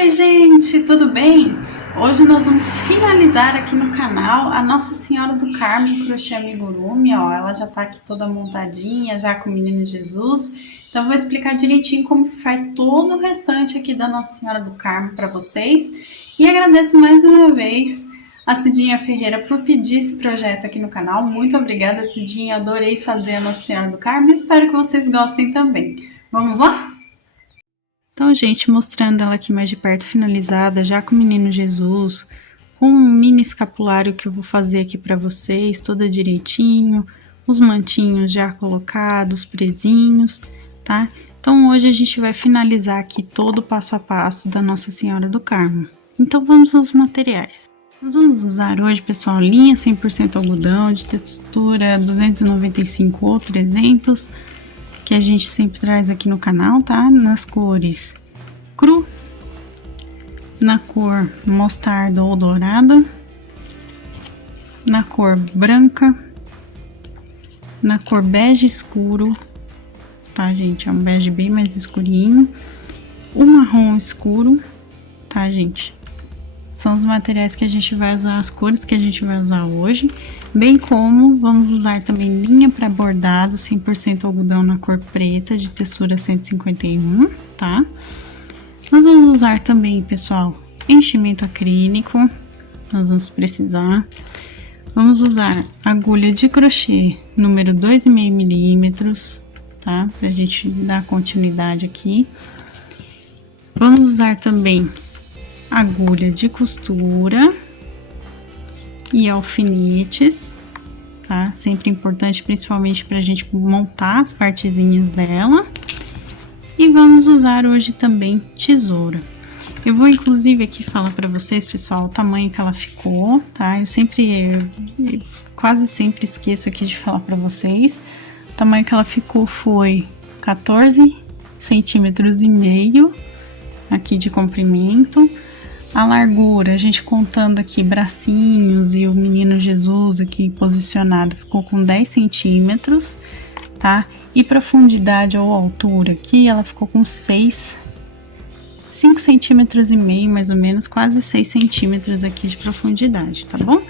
Oi, gente, tudo bem? Hoje nós vamos finalizar aqui no canal a Nossa Senhora do Carmo em crochê amigurumi, ó. Ela já tá aqui toda montadinha, já com o Menino Jesus. Então eu vou explicar direitinho como que faz todo o restante aqui da Nossa Senhora do Carmo para vocês. E agradeço mais uma vez a Cidinha Ferreira por pedir esse projeto aqui no canal. Muito obrigada, Cidinha, adorei fazer a Nossa Senhora do Carmo e espero que vocês gostem também. Vamos lá? Então, gente, mostrando ela aqui mais de perto, finalizada, já com o Menino Jesus, com um mini escapulário que eu vou fazer aqui pra vocês, toda direitinho, os mantinhos já colocados, presinhos, tá? Então, hoje a gente vai finalizar aqui todo o passo a passo da Nossa Senhora do Carmo. Então, vamos aos materiais. Nós vamos usar hoje, pessoal, linha 100% algodão, de textura 295 ou 300, que a gente sempre traz aqui no canal, tá? Nas cores cru, na cor mostarda ou dourada, na cor branca, na cor bege escuro, tá, gente? É um bege bem mais escurinho, o marrom escuro, tá, gente? São os materiais que a gente vai usar, as cores que a gente vai usar hoje, bem como vamos usar também linha para bordado 100% algodão na cor preta, de textura 151, tá? Nós vamos usar também, pessoal, enchimento acrílico, nós vamos precisar. Vamos usar agulha de crochê número 2,5 milímetros, tá? Pra gente dar continuidade aqui. Vamos usar também agulha de costura e alfinetes, tá? Sempre importante, principalmente pra gente montar as partezinhas dela. E vamos usar hoje também tesoura. Eu vou inclusive aqui falar pra vocês, pessoal, o tamanho que ela ficou, tá? Eu quase sempre esqueço aqui de falar pra vocês. O tamanho que ela ficou foi 14,5 centímetros aqui de comprimento. A largura, a gente contando aqui bracinhos e o Menino Jesus aqui posicionado, ficou com 10 centímetros, tá? E profundidade ou altura aqui, ela ficou com 5,5 centímetros mais ou menos, quase 6 centímetros aqui de profundidade, tá bom?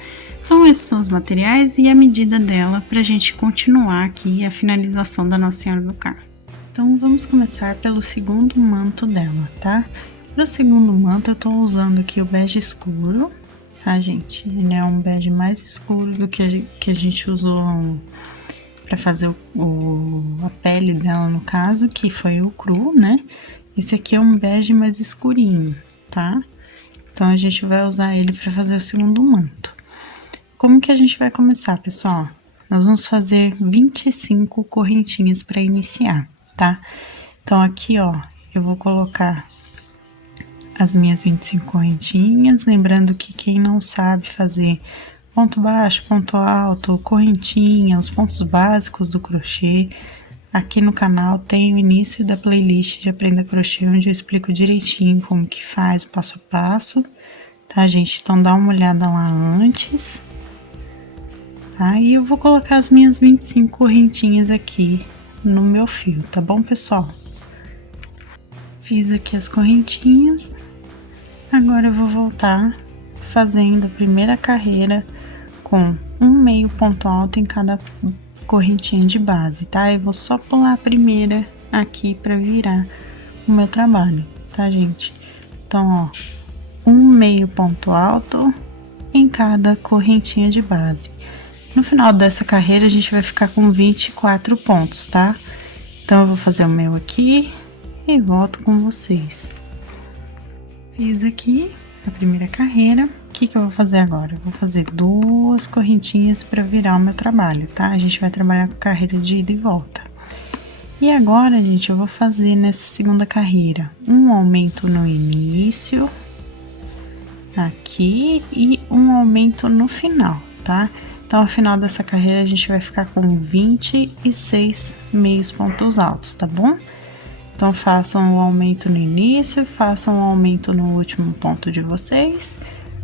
Então esses são os materiais e a medida dela pra gente continuar aqui a finalização da Nossa Senhora do Carmo. Então vamos começar pelo segundo manto dela, tá? Para o segundo manto, eu tô usando aqui o bege escuro, tá, gente? Ele é um bege mais escuro do que a gente usou para fazer a pele dela, no caso, que foi o cru, né? Esse aqui é um bege mais escurinho, tá? Então, a gente vai usar ele para fazer o segundo manto. Como que a gente vai começar, pessoal? Nós vamos fazer 25 correntinhas para iniciar, tá? Então, aqui, ó, eu vou colocar as minhas 25 correntinhas, lembrando que quem não sabe fazer ponto baixo, ponto alto, correntinha, os pontos básicos do crochê, aqui no canal tem o início da playlist de Aprenda Crochê, onde eu explico direitinho como que faz o passo a passo, tá, gente? Então dá uma olhada lá antes, tá? E eu vou colocar as minhas 25 correntinhas aqui no meu fio, tá bom, pessoal? Fiz aqui as correntinhas. Agora eu vou voltar fazendo a primeira carreira com um meio ponto alto em cada correntinha de base, tá? Eu vou só pular a primeira aqui pra virar o meu trabalho, tá, gente? Então, ó, um meio ponto alto em cada correntinha de base. No final dessa carreira, a gente vai ficar com 24 pontos, tá? Então, eu vou fazer o meu aqui e volto com vocês. Fiz aqui a primeira carreira. O que eu vou fazer agora? Eu vou fazer 2 correntinhas para virar o meu trabalho, tá? A gente vai trabalhar com carreira de ida e volta. E agora, gente, eu vou fazer nessa segunda carreira um aumento no início, aqui, e um aumento no final, tá? Então, ao final dessa carreira, a gente vai ficar com 26 meios pontos altos, tá bom? Então, façam o aumento no início, façam o aumento no último ponto de vocês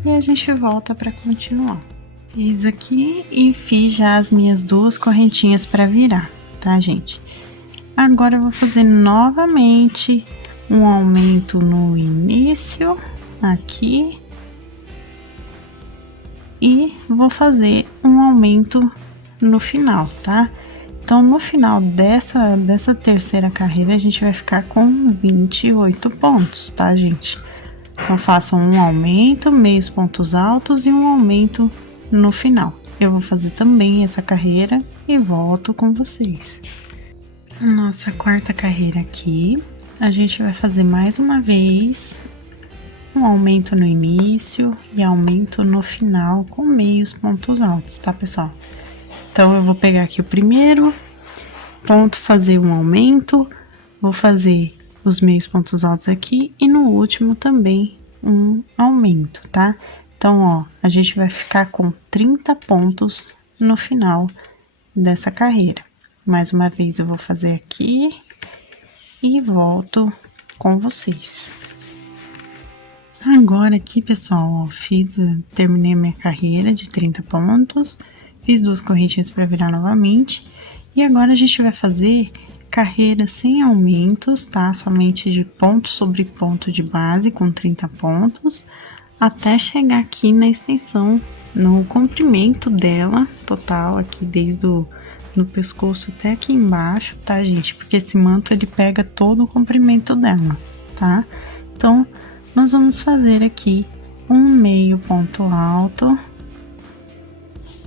e a gente volta para continuar. Fiz aqui e fiz já as minhas 2 correntinhas para virar, tá, gente? Agora eu vou fazer novamente um aumento no início, aqui. E vou fazer um aumento no final, tá? Então, no final dessa terceira carreira, a gente vai ficar com 28 pontos, tá, gente? Então, façam um aumento, meios pontos altos e um aumento no final. Eu vou fazer também essa carreira e volto com vocês. Nossa quarta carreira aqui, a gente vai fazer mais uma vez um aumento no início e aumento no final com meios pontos altos, tá, pessoal? Então, eu vou pegar aqui o primeiro ponto, fazer um aumento, vou fazer os meios pontos altos aqui e no último também um aumento, tá? Então, ó, a gente vai ficar com 30 pontos no final dessa carreira. Mais uma vez, eu vou fazer aqui e volto com vocês. Agora aqui, pessoal, ó, terminei a minha carreira de 30 pontos, fiz 2 correntinhas para virar novamente, e agora a gente vai fazer carreira sem aumentos, tá? Somente de ponto sobre ponto de base com 30 pontos, até chegar aqui na extensão, no comprimento dela, total, aqui desde no pescoço até aqui embaixo, tá, gente? Porque esse manto, ele pega todo o comprimento dela, tá? Então, nós vamos fazer aqui um meio ponto alto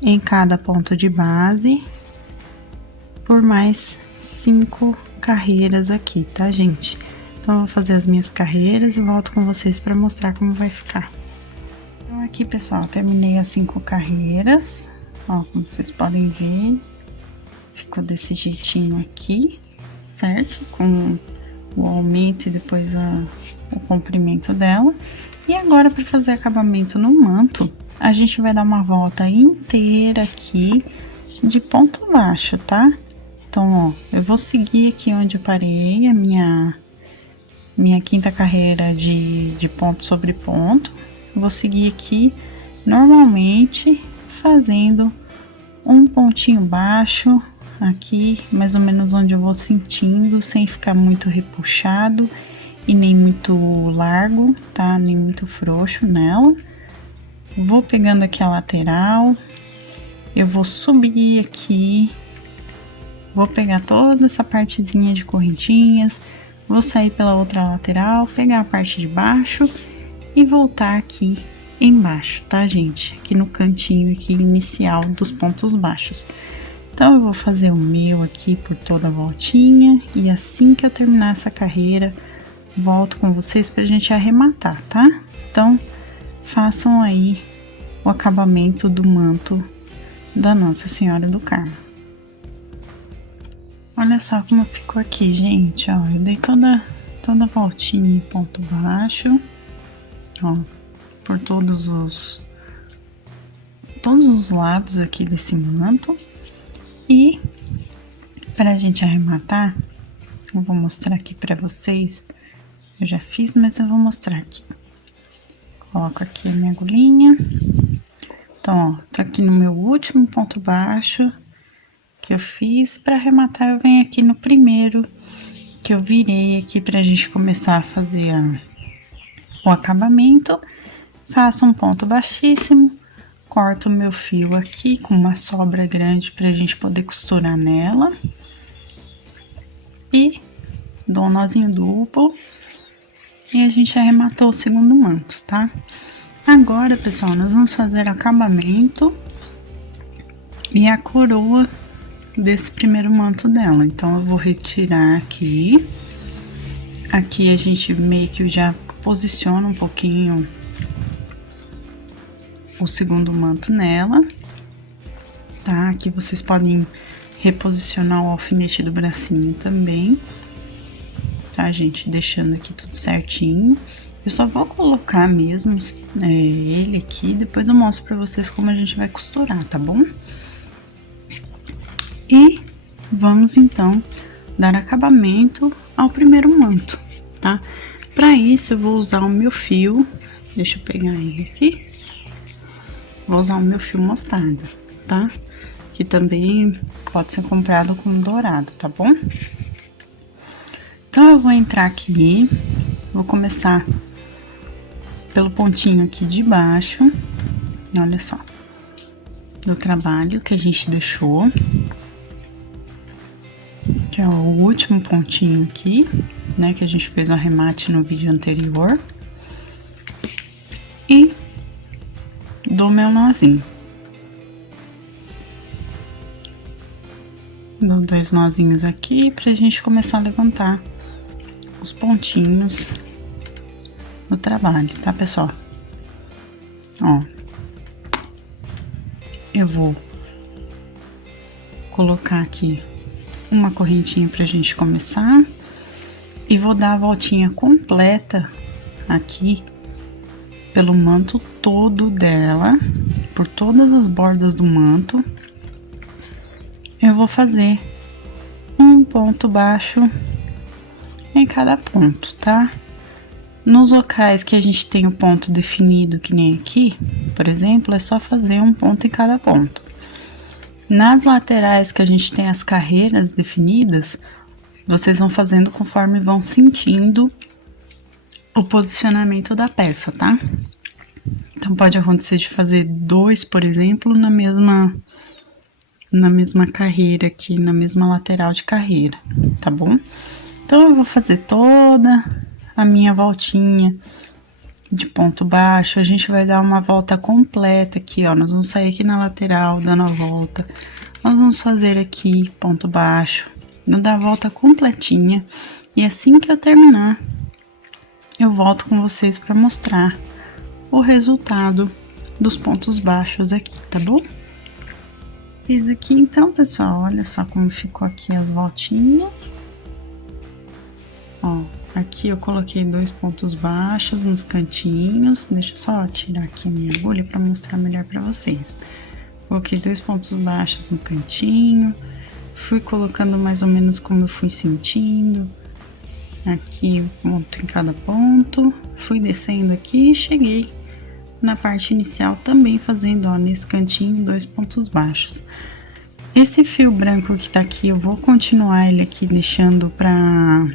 em cada ponto de base por mais 5 carreiras aqui, tá, gente? Então, eu vou fazer as minhas carreiras e volto com vocês para mostrar como vai ficar. Então, aqui, pessoal, terminei as 5 carreiras, ó, como vocês podem ver, ficou desse jeitinho aqui, certo? Com o aumento e depois o comprimento dela. E agora, para fazer acabamento no manto, a gente vai dar uma volta inteira aqui de ponto baixo, tá? Então, ó, eu vou seguir aqui onde eu parei a minha quinta carreira de ponto sobre ponto. Vou seguir aqui normalmente, fazendo um pontinho baixo aqui, mais ou menos onde eu vou sentindo, sem ficar muito repuxado e nem muito largo, tá? Nem muito frouxo nela. Vou pegando aqui a lateral, eu vou subir aqui, vou pegar toda essa partezinha de correntinhas, vou sair pela outra lateral, pegar a parte de baixo e voltar aqui embaixo, tá, gente? Aqui no cantinho aqui inicial dos pontos baixos. Então, eu vou fazer o meu aqui por toda a voltinha e assim que eu terminar essa carreira, volto com vocês pra gente arrematar, tá? Então, façam aí o acabamento do manto da Nossa Senhora do Carmo. Olha só como ficou aqui, gente, ó, eu dei toda a voltinha em ponto baixo, ó, por todos os lados aqui desse manto. E pra gente arrematar, eu vou mostrar aqui pra vocês. Eu já fiz, mas eu vou mostrar aqui. Coloco aqui a minha agulhinha. Então, ó, tô aqui no meu último ponto baixo que eu fiz. Pra arrematar, eu venho aqui no primeiro que eu virei aqui pra gente começar a fazer o acabamento. Faço um ponto baixíssimo. Corto o meu fio aqui com uma sobra grande pra gente poder costurar nela. E dou um nozinho duplo. E a gente arrematou o segundo manto, tá? Agora, pessoal, nós vamos fazer acabamento e a coroa desse primeiro manto dela. Então, eu vou retirar aqui. Aqui a gente meio que já posiciona um pouquinho o segundo manto nela, tá? Aqui vocês podem reposicionar o alfinete do bracinho também, tá, gente? Deixando aqui tudo certinho. Eu só vou colocar mesmo ele aqui, depois eu mostro pra vocês como a gente vai costurar, tá bom? E vamos, então, dar acabamento ao primeiro manto, tá? Pra isso, eu vou usar o meu fio, deixa eu pegar ele aqui. Vou usar o meu fio mostarda, tá? Que também pode ser comprado com dourado, tá bom? Então, eu vou entrar aqui, vou começar pelo pontinho aqui de baixo, olha só, do trabalho que a gente deixou, que é o último pontinho aqui, né, que a gente fez o arremate no vídeo anterior, e dou meu nozinho. Dou 2 nozinhos aqui pra gente começar a levantar os pontinhos no trabalho, tá, pessoal? Ó, eu vou colocar aqui uma correntinha pra gente começar e vou dar a voltinha completa aqui pelo manto todo dela, por todas as bordas do manto. Eu vou fazer um ponto baixo em cada ponto, tá? Nos locais que a gente tem o ponto definido, que nem aqui, por exemplo, é só fazer um ponto em cada ponto. Nas laterais que a gente tem as carreiras definidas, vocês vão fazendo conforme vão sentindo o posicionamento da peça, tá? Então, pode acontecer de fazer 2, por exemplo, na mesma carreira aqui, na mesma lateral de carreira, tá bom? Então, eu vou fazer toda a minha voltinha de ponto baixo. A gente vai dar uma volta completa aqui, ó. Nós vamos sair aqui na lateral, dando a volta. Nós vamos fazer aqui ponto baixo, dar a volta completinha. E assim que eu terminar, eu volto com vocês para mostrar o resultado dos pontos baixos aqui, tá bom? Fiz aqui então, pessoal, olha só como ficou aqui as voltinhas. Ó, aqui eu coloquei 2 pontos baixos nos cantinhos. Deixa eu só tirar aqui a minha agulha para mostrar melhor para vocês. Coloquei 2 pontos baixos no cantinho. Fui colocando mais ou menos como eu fui sentindo. Aqui, ponto em cada ponto. Fui descendo aqui e cheguei na parte inicial também fazendo, ó, nesse cantinho 2 pontos baixos. Esse fio branco que tá aqui, eu vou continuar ele aqui deixando pra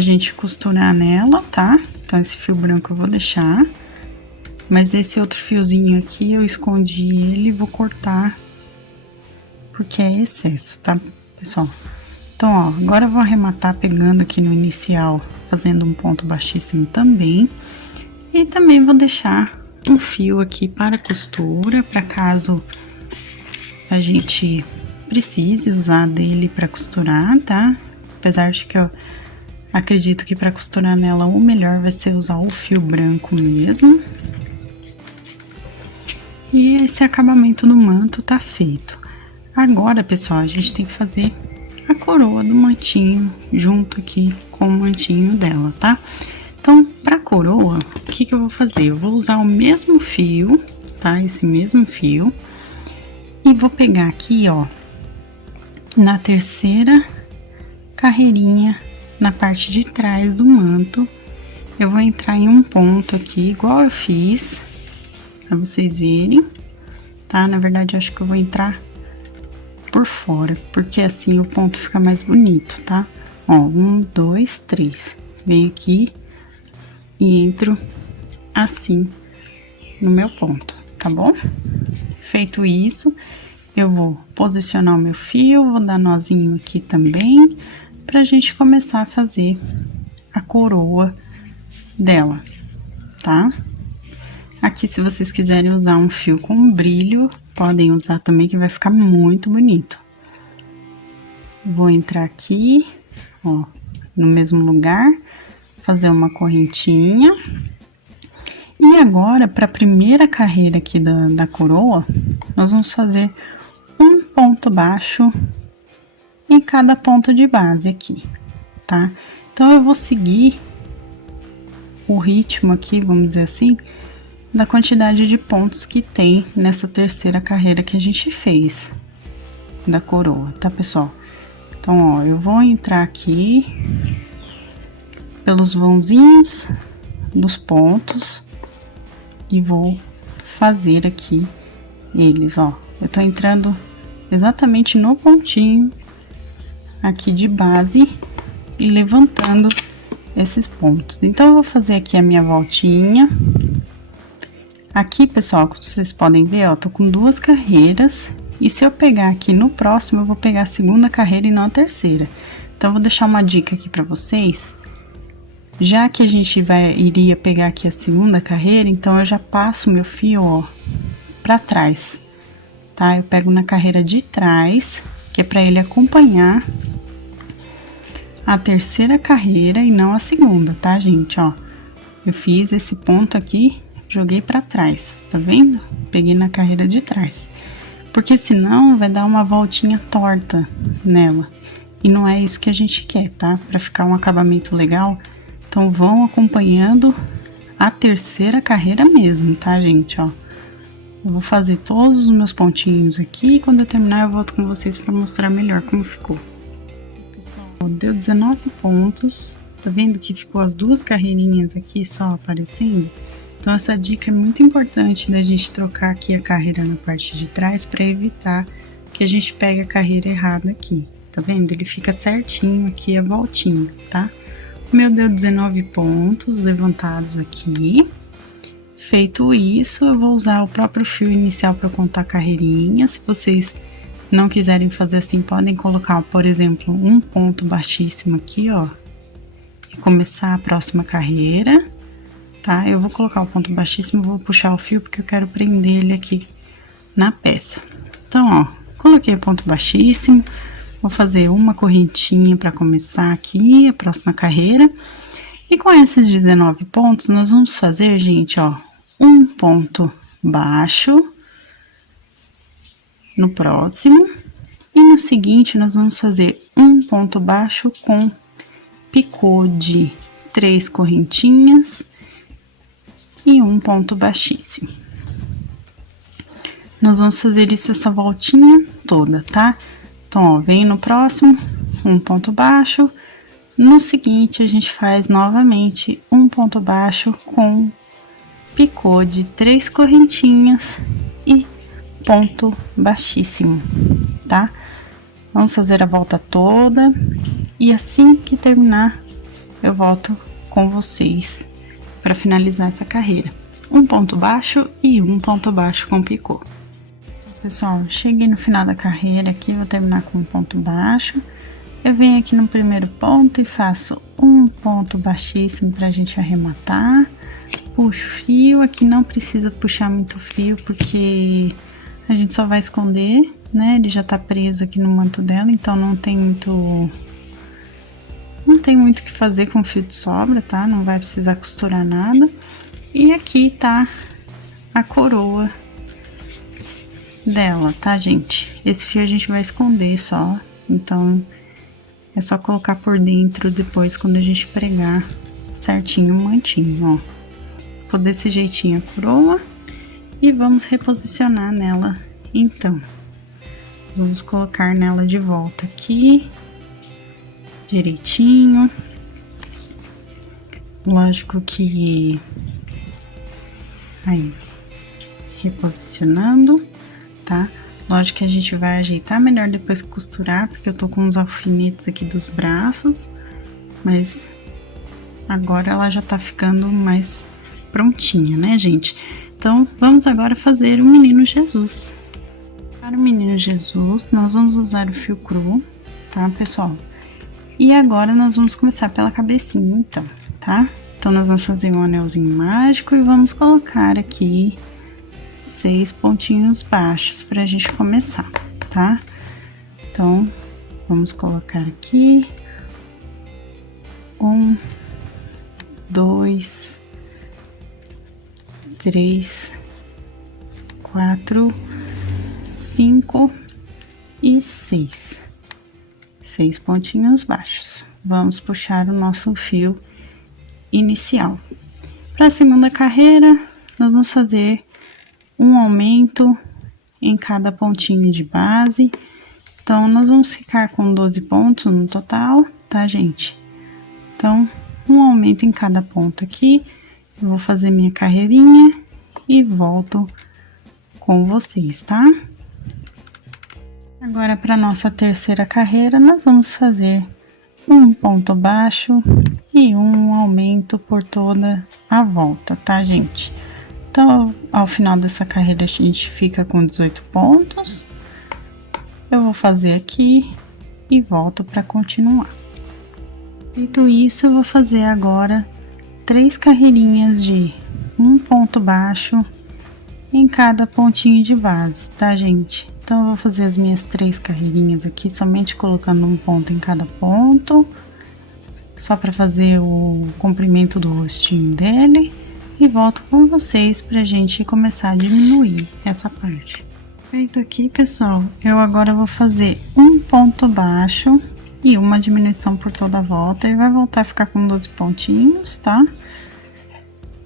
gente costurar nela, tá? Então, esse fio branco eu vou deixar. Mas esse outro fiozinho aqui, eu escondi ele e vou cortar, porque é excesso, tá, pessoal? Então, ó, agora eu vou arrematar pegando aqui no inicial, fazendo um ponto baixíssimo também. E também vou deixar um fio aqui para costura, para caso a gente precise usar dele para costurar, tá? Apesar de que eu acredito que para costurar nela o melhor vai ser usar o fio branco mesmo. E esse acabamento do manto tá feito. Agora, pessoal, a gente tem que fazer a coroa do mantinho junto aqui com o mantinho dela, tá? Então, pra coroa, o que eu vou fazer? Eu vou usar o mesmo fio, tá? Esse mesmo fio. E vou pegar aqui, ó, na terceira carreirinha, na parte de trás do manto, eu vou entrar em um ponto aqui, igual eu fiz, pra vocês verem, tá? Na verdade, eu acho que eu vou entrar por fora, porque assim o ponto fica mais bonito, tá? Ó, 1, 2, 3. Venho aqui e entro assim no meu ponto, tá bom? Feito isso, eu vou posicionar o meu fio, vou dar nozinho aqui também, pra gente começar a fazer a coroa dela, tá? Aqui, se vocês quiserem usar um fio com brilho, podem usar também, que vai ficar muito bonito. Vou entrar aqui, ó, no mesmo lugar, fazer uma correntinha. E agora, para a primeira carreira aqui da coroa, nós vamos fazer um ponto baixo em cada ponto de base aqui, tá? Então, eu vou seguir o ritmo aqui, vamos dizer assim, da quantidade de pontos que tem nessa terceira carreira que a gente fez da coroa, tá, pessoal? Então, ó, eu vou entrar aqui pelos vãozinhos dos pontos e vou fazer aqui eles, ó. Eu tô entrando exatamente no pontinho aqui de base e levantando esses pontos. Então, eu vou fazer aqui a minha voltinha. Aqui, pessoal, como vocês podem ver, ó, tô com 2 carreiras. E se eu pegar aqui no próximo, eu vou pegar a segunda carreira e não a terceira. Então, eu vou deixar uma dica aqui pra vocês. Já que a gente iria pegar aqui a segunda carreira, então eu já passo meu fio, ó, pra trás, tá? Eu pego na carreira de trás, que é pra ele acompanhar a terceira carreira e não a segunda, tá, gente? Ó, eu fiz esse ponto aqui, joguei pra trás, tá vendo? Peguei na carreira de trás. Porque senão vai dar uma voltinha torta nela. E não é isso que a gente quer, tá? Pra ficar um acabamento legal. Então, vão acompanhando a terceira carreira mesmo, tá, gente? Ó, eu vou fazer todos os meus pontinhos aqui. E quando eu terminar, eu volto com vocês pra mostrar melhor como ficou. Pessoal, deu 19 pontos. Tá vendo que ficou as 2 carreirinhas aqui só aparecendo? Então, essa dica é muito importante da gente trocar aqui a carreira na parte de trás para evitar que a gente pegue a carreira errada aqui. Tá vendo? Ele fica certinho aqui a voltinha, tá? O meu deu 19 pontos levantados aqui. Feito isso, eu vou usar o próprio fio inicial para contar a carreirinha. Se vocês não quiserem fazer assim, podem colocar, por exemplo, um ponto baixíssimo aqui, ó. E começar a próxima carreira. Tá? Eu vou colocar o ponto baixíssimo, vou puxar o fio porque eu quero prender ele aqui na peça. Então, ó, coloquei o ponto baixíssimo, vou fazer uma correntinha para começar aqui a próxima carreira. E com esses 19 pontos, nós vamos fazer, gente, ó, um ponto baixo no próximo. E no seguinte, nós vamos fazer um ponto baixo com picô de 3 correntinhas e um ponto baixíssimo. Nós vamos fazer isso, essa voltinha toda, tá? Então, ó, vem no próximo, um ponto baixo. No seguinte, a gente faz novamente um ponto baixo com picô de 3 correntinhas e ponto baixíssimo, tá? Vamos fazer a volta toda e assim que terminar, eu volto com vocês para finalizar essa carreira. Um ponto baixo e um ponto baixo com picô. Pessoal, cheguei no final da carreira aqui, vou terminar com um ponto baixo. Eu venho aqui no primeiro ponto e faço um ponto baixíssimo pra gente arrematar. Puxo o fio, aqui não precisa puxar muito fio, porque a gente só vai esconder, né? Ele já tá preso aqui no manto dela, então não tem muito o que fazer com fio de sobra, tá? Não vai precisar costurar nada. E aqui tá a coroa dela, tá, gente? Esse fio a gente vai esconder só, então é só colocar por dentro depois quando a gente pregar certinho o mantinho, ó. Ficou desse jeitinho a coroa e vamos reposicionar nela, então. Vamos colocar nela de volta aqui, direitinho. Lógico que aí, reposicionando, tá? Lógico que a gente vai ajeitar melhor depois que costurar, porque eu tô com uns alfinetes aqui dos braços, mas agora ela já tá ficando mais prontinha, né, gente? Então, vamos agora fazer o Menino Jesus. Para o Menino Jesus, nós vamos usar o fio cru, tá, pessoal? E agora, nós vamos começar pela cabecinha, então, tá? Então, nós vamos fazer um anelzinho mágico e vamos colocar aqui 6 pontinhos baixos pra gente começar, tá? Então, vamos colocar aqui 1, 2, 3, 4, 5 e 6. 6 pontinhos baixos. Vamos puxar o nosso fio inicial. Para a segunda carreira, nós vamos fazer um aumento em cada pontinho de base. Então, nós vamos ficar com 12 pontos no total, tá, gente? Então, um aumento em cada ponto aqui. Eu vou fazer minha carreirinha e volto com vocês, tá? Agora, para nossa terceira carreira, nós vamos fazer um ponto baixo e um aumento por toda a volta, tá, gente? Então, ao final dessa carreira, a gente fica com 18 pontos. Eu vou fazer aqui e volto para continuar. Feito isso, eu vou fazer agora 3 carreirinhas de um ponto baixo em cada pontinho de base, tá, gente? Então, eu vou fazer as minhas 3 carreirinhas aqui, somente colocando um ponto em cada ponto, só para fazer o comprimento do rostinho dele, e volto com vocês pra gente começar a diminuir essa parte. Feito aqui, pessoal, eu agora vou fazer um ponto baixo e uma diminuição por toda a volta, e vai voltar a ficar com 12 pontinhos, tá?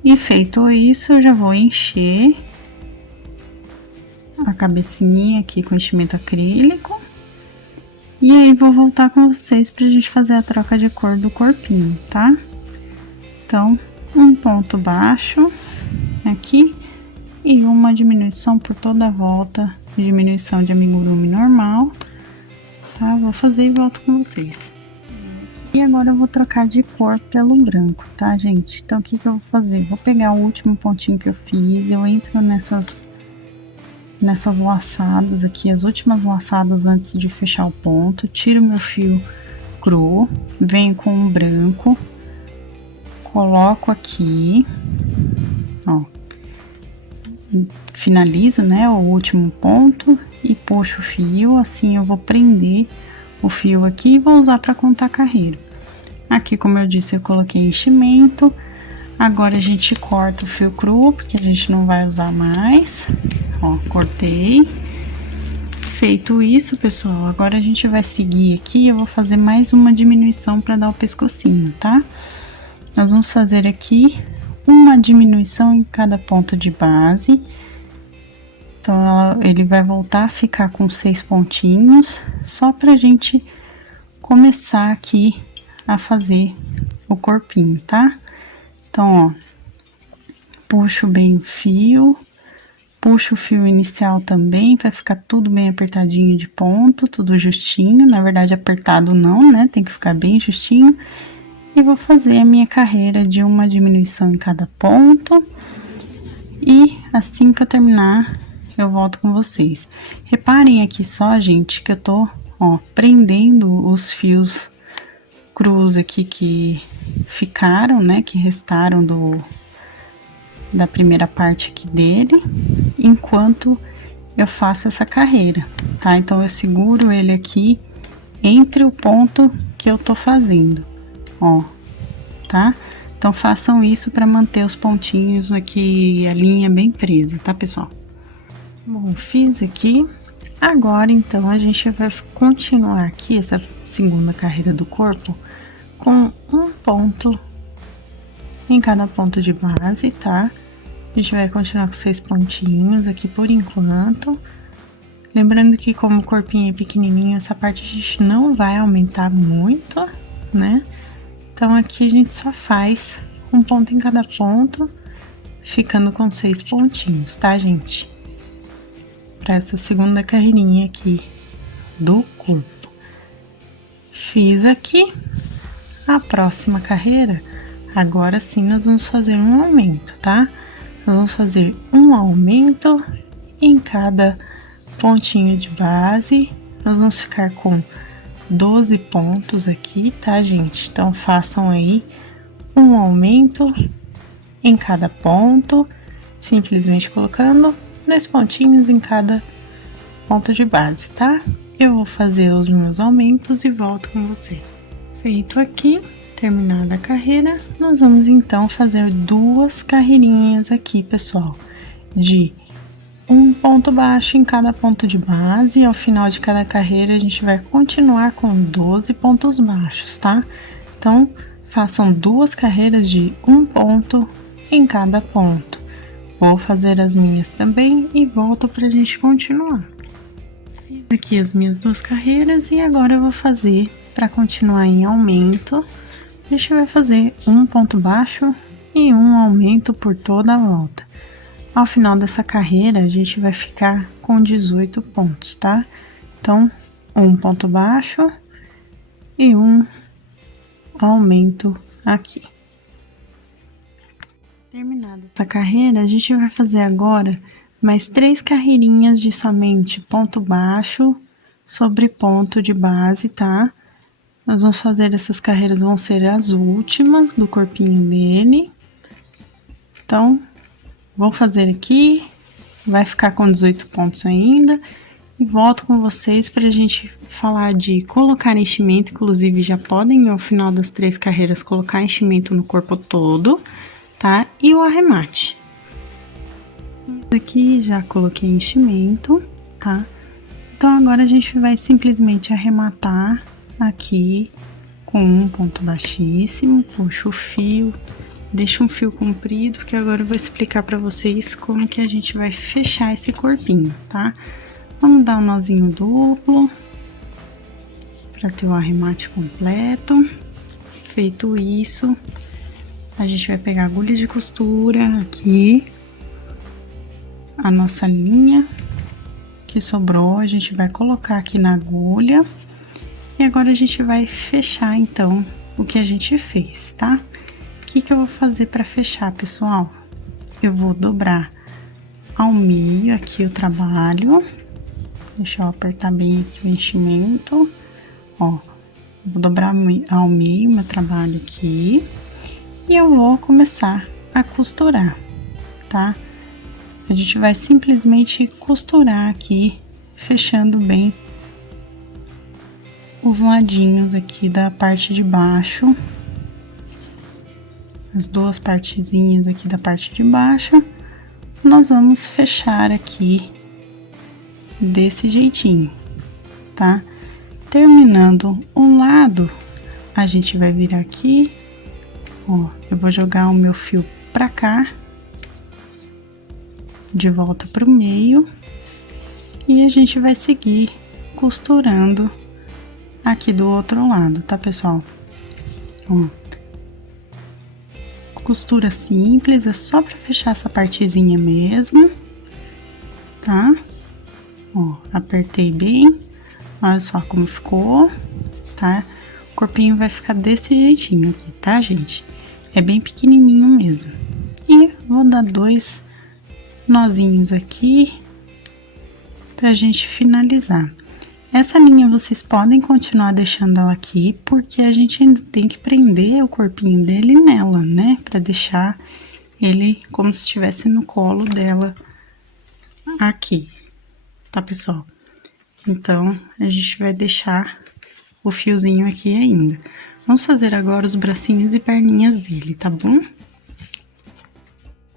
E feito isso, eu já vou encher a cabecinha aqui com enchimento acrílico. E aí, vou voltar com vocês pra gente fazer a troca de cor do corpinho, tá? Então, um ponto baixo aqui e uma diminuição por toda a volta, diminuição de amigurumi normal, tá? Vou fazer e volto com vocês. E agora eu vou trocar de cor pelo branco, tá, gente? Então, o que que eu vou fazer? Vou pegar o último pontinho que eu fiz, eu entro nessas laçadas aqui, as últimas laçadas antes de fechar o ponto, tiro meu fio cru, venho com um branco, coloco aqui, ó, finalizo, né, o último ponto e puxo o fio, assim eu vou prender o fio aqui e vou usar para contar carreira. Aqui, como eu disse, eu coloquei enchimento. Agora a gente corta o fio cru, porque a gente não vai usar mais. Ó, cortei. Feito isso, pessoal, agora a gente vai seguir aqui. Eu vou fazer mais uma diminuição para dar o pescocinho, tá? Nós vamos fazer aqui uma diminuição em cada ponto de base. Então, ele vai voltar a ficar com 6 pontinhos, só pra gente começar aqui a fazer o corpinho, tá? Então, ó, puxo bem o fio, puxo o fio inicial também, pra ficar tudo bem apertadinho de ponto, tudo justinho. Na verdade, apertado não, né? Tem que ficar bem justinho. E vou fazer a minha carreira de uma diminuição em cada ponto. E assim que eu terminar, eu volto com vocês. Reparem aqui só, gente, que eu tô, ó, prendendo os fios crus aqui que ficaram, né, que restaram da primeira parte aqui dele, enquanto eu faço essa carreira, tá? Então, eu seguro ele aqui entre o ponto que eu tô fazendo, ó, tá? Então, façam isso para manter os pontinhos aqui, a linha bem presa, tá, pessoal? Bom, fiz aqui. Agora, então, a gente vai continuar aqui essa segunda carreira do corpo com um ponto em cada ponto de base, tá? A gente vai continuar com 6 pontinhos aqui por enquanto. Lembrando que, como o corpinho é pequenininho, essa parte a gente não vai aumentar muito, né? Então, aqui a gente só faz um ponto em cada ponto, ficando com 6 pontinhos, tá, gente? Para essa segunda carreirinha aqui do corpo. Fiz aqui. A próxima carreira, agora sim nós vamos fazer um aumento, tá? Nós vamos fazer um aumento em cada pontinho de base. Nós vamos ficar com 12 pontos aqui, tá, gente? Então, façam aí um aumento em cada ponto, simplesmente colocando 2 pontinhos em cada ponto de base, tá? Eu vou fazer os meus aumentos e volto com você. Feito aqui, terminada a carreira, nós vamos então fazer 2 carreirinhas aqui, pessoal, de um ponto baixo em cada ponto de base. Ao final de cada carreira, a gente vai continuar com 12 pontos baixos, tá? Então, façam 2 carreiras de um ponto em cada ponto. Vou fazer as minhas também e volto pra gente continuar. Fiz aqui as minhas 2 carreiras e agora eu vou fazer, para continuar em aumento, a gente vai fazer um ponto baixo e um aumento por toda a volta. Ao final dessa carreira, a gente vai ficar com 18 pontos, tá? Então, um ponto baixo e um aumento aqui. Terminada essa carreira, a gente vai fazer agora mais 3 carreirinhas de somente ponto baixo sobre ponto de base, tá? Nós vamos fazer essas carreiras, vão ser as últimas do corpinho dele. Então, vou fazer aqui, vai ficar com 18 pontos ainda. E volto com vocês pra gente falar de colocar enchimento, inclusive já podem ao final das 3 carreiras colocar enchimento no corpo todo, tá? E o arremate. Aqui já coloquei enchimento, tá? Então agora a gente vai simplesmente arrematar aqui com um ponto baixíssimo, puxa o fio, deixa um fio comprido, que agora eu vou explicar pra vocês como que a gente vai fechar esse corpinho, tá? Vamos dar um nozinho duplo para ter o arremate completo. Feito isso, a gente vai pegar a agulha de costura aqui, a nossa linha que sobrou, a gente vai colocar aqui na agulha e agora a gente vai fechar então o que a gente fez, tá? O que eu vou fazer para fechar, pessoal? Eu vou dobrar ao meio aqui o trabalho. Deixa eu apertar bem aqui o enchimento, ó, vou dobrar ao meio meu trabalho aqui e eu vou começar a costurar, tá? A gente vai simplesmente costurar aqui, fechando bem os ladinhos aqui da parte de baixo, as duas partezinhas aqui da parte de baixo, nós vamos fechar aqui desse jeitinho, tá? Terminando um lado, a gente vai virar aqui, ó, eu vou jogar o meu fio pra cá, de volta pro meio, e a gente vai seguir costurando aqui do outro lado, tá, pessoal? Ó, costura simples, é só pra fechar essa partezinha mesmo, tá? Ó, apertei bem, olha só como ficou, tá? O corpinho vai ficar desse jeitinho aqui, tá, gente? É bem pequenininho mesmo. E vou dar 2 nozinhos aqui pra gente finalizar. Essa linha vocês podem continuar deixando ela aqui, porque a gente ainda tem que prender o corpinho dele nela, né? Pra deixar ele como se estivesse no colo dela aqui. Tá, pessoal? Então, a gente vai deixar o fiozinho aqui ainda. Vamos fazer agora os bracinhos e perninhas dele, tá bom?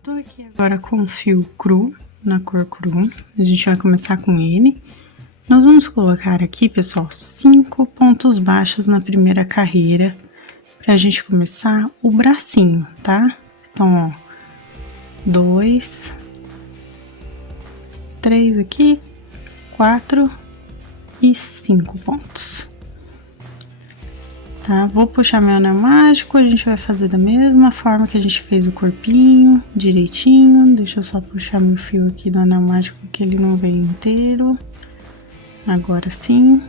Tô aqui agora com o fio cru, na cor cru. A gente vai começar com ele. Nós vamos colocar aqui, pessoal, 5 pontos baixos na primeira carreira, pra gente começar o bracinho, tá? Então, ó, 2, 3 aqui, 4 e 5 pontos, tá? Vou puxar meu anel mágico, a gente vai fazer da mesma forma que a gente fez o corpinho, direitinho. Deixa eu só puxar meu fio aqui do anel mágico, que ele não veio inteiro. Agora sim.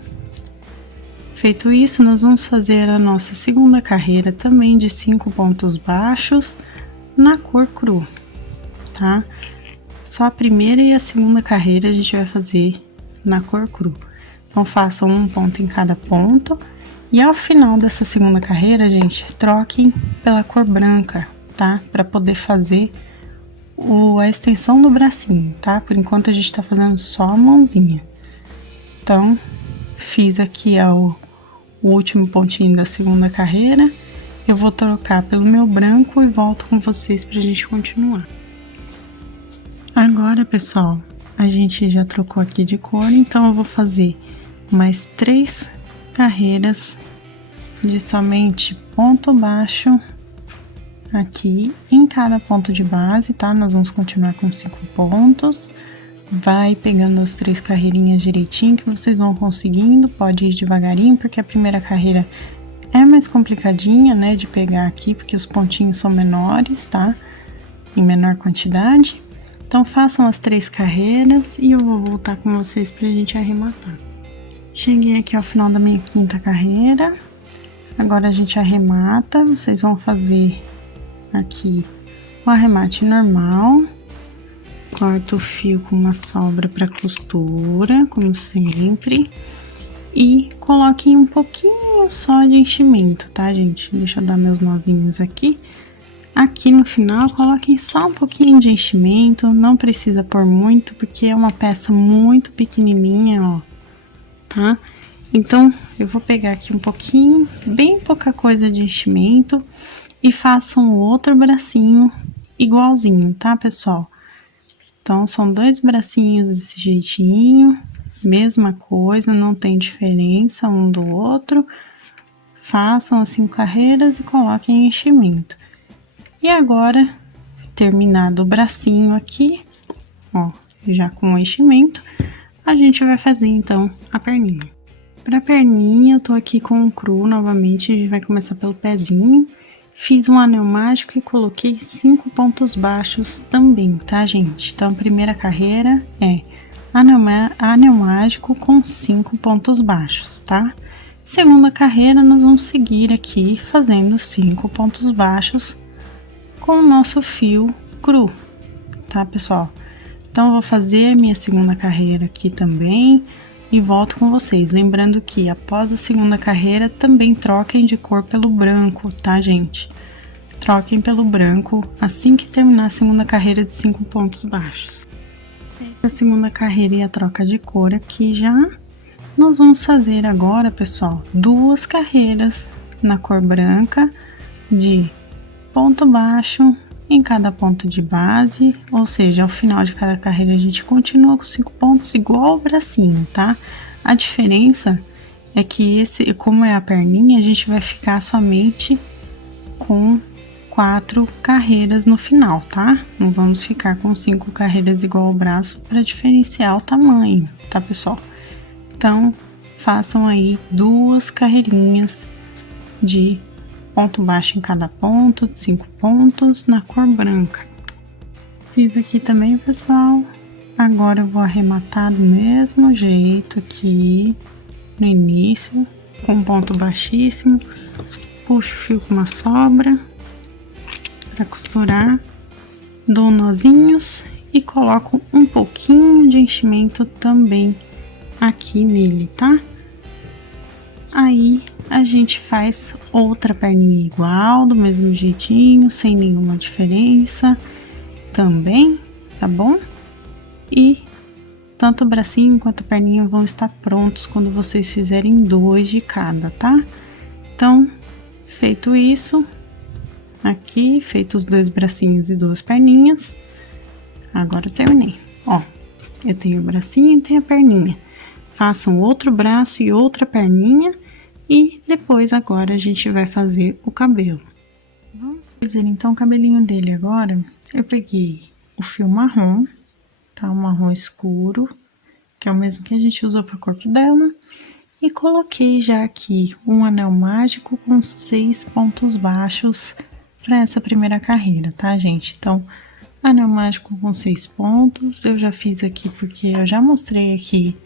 Feito isso, nós vamos fazer a nossa segunda carreira também de 5 pontos baixos na cor cru, tá? Só a primeira e a segunda carreira a gente vai fazer na cor cru. Então, façam um ponto em cada ponto. E ao final dessa segunda carreira, gente, troquem pela cor branca, tá? Pra poder fazer a extensão do bracinho, tá? Por enquanto, a gente tá fazendo só a mãozinha. Então, fiz aqui o último pontinho da segunda carreira. Eu vou trocar pelo meu branco e volto com vocês pra gente continuar. Agora, pessoal, a gente já trocou aqui de cor, então eu vou fazer mais 3 carreiras de somente ponto baixo aqui em cada ponto de base, tá? Nós vamos continuar com 5 pontos. Vai pegando as 3 carreirinhas direitinho que vocês vão conseguindo, pode ir devagarinho, porque a primeira carreira é mais complicadinha, né, de pegar aqui, porque os pontinhos são menores, tá? Em menor quantidade. Então, façam as 3 carreiras e eu vou voltar com vocês pra gente arrematar. Cheguei aqui ao final da minha quinta carreira. Agora a gente arremata. Vocês vão fazer aqui o arremate normal. Corta o fio com uma sobra para costura, como sempre. E coloquem um pouquinho só de enchimento, tá, gente? Deixa eu dar meus nozinhos aqui. Aqui no final, coloquem só um pouquinho de enchimento. Não precisa pôr muito, porque é uma peça muito pequenininha, ó. Tá? Então, eu vou pegar aqui um pouquinho, bem pouca coisa de enchimento. E façam o outro bracinho igualzinho, tá, pessoal? Então, são 2 bracinhos desse jeitinho. Mesma coisa, não tem diferença um do outro. Façam as 5 carreiras e coloquem enchimento. E agora, terminado o bracinho aqui, ó, já com o enchimento, a gente vai fazer então a perninha. Pra perninha, eu tô aqui com o cru novamente, a gente vai começar pelo pezinho. Fiz um anel mágico e coloquei 5 pontos baixos também, tá, gente? Então, a primeira carreira é anel mágico com 5 pontos baixos, tá? Segunda carreira, nós vamos seguir aqui fazendo 5 pontos baixos com o nosso fio cru, tá, pessoal? Então, eu vou fazer a minha segunda carreira aqui também e volto com vocês. Lembrando que após a segunda carreira, também troquem de cor pelo branco, tá, gente? Troquem pelo branco assim que terminar a segunda carreira de 5 pontos baixos. A segunda carreira e a troca de cor aqui já, nós vamos fazer agora, pessoal, 2 carreiras na cor branca de ponto baixo em cada ponto de base, ou seja, ao final de cada carreira a gente continua com 5 pontos igual o bracinho, tá? A diferença é que esse, como é a perninha, a gente vai ficar somente com 4 carreiras no final, tá? Não vamos ficar com 5 carreiras igual ao braço para diferenciar o tamanho, tá, pessoal? Então, façam aí 2 carreirinhas de ponto baixo em cada ponto, de 5 pontos, na cor branca. Fiz aqui também, pessoal. Agora eu vou arrematar do mesmo jeito aqui, no início, com ponto baixíssimo. Puxo o fio com uma sobra para costurar, dou nozinhos e coloco um pouquinho de enchimento também aqui nele, tá? Aí a gente faz outra perninha igual, do mesmo jeitinho, sem nenhuma diferença também, tá bom? E tanto o bracinho quanto a perninha vão estar prontos quando vocês fizerem 2 de cada, tá? Então, feito isso, aqui, feito os 2 bracinhos e 2 perninhas, agora eu terminei. Ó, eu tenho o bracinho e tenho a perninha. Façam outro braço e outra perninha e depois agora a gente vai fazer o cabelo. Vamos fazer então o cabelinho dele agora. Eu peguei o fio marrom, tá? Um marrom escuro, que é o mesmo que a gente usou para o corpo dela. E coloquei já aqui um anel mágico com 6 pontos baixos para essa primeira carreira, tá, gente? Então, anel mágico com 6 pontos, eu já fiz aqui porque eu já mostrei aqui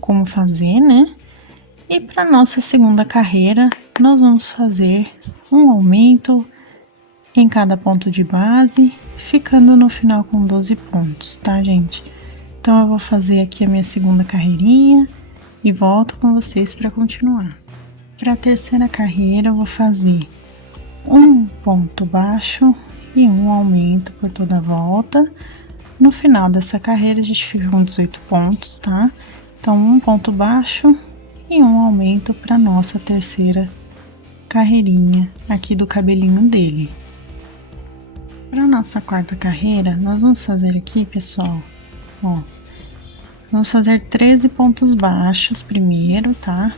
como fazer, né? E para nossa segunda carreira, nós vamos fazer um aumento em cada ponto de base, ficando no final com 12 pontos, tá, gente? Então, eu vou fazer aqui a minha segunda carreirinha e volto com vocês para continuar. Para a terceira carreira, eu vou fazer um ponto baixo e um aumento por toda a volta. No final dessa carreira, a gente fica com 18 pontos, tá? Então, um ponto baixo e um aumento para nossa terceira carreirinha aqui do cabelinho dele. Para nossa quarta carreira, nós vamos fazer aqui, pessoal, ó, vamos fazer 13 pontos baixos primeiro, tá?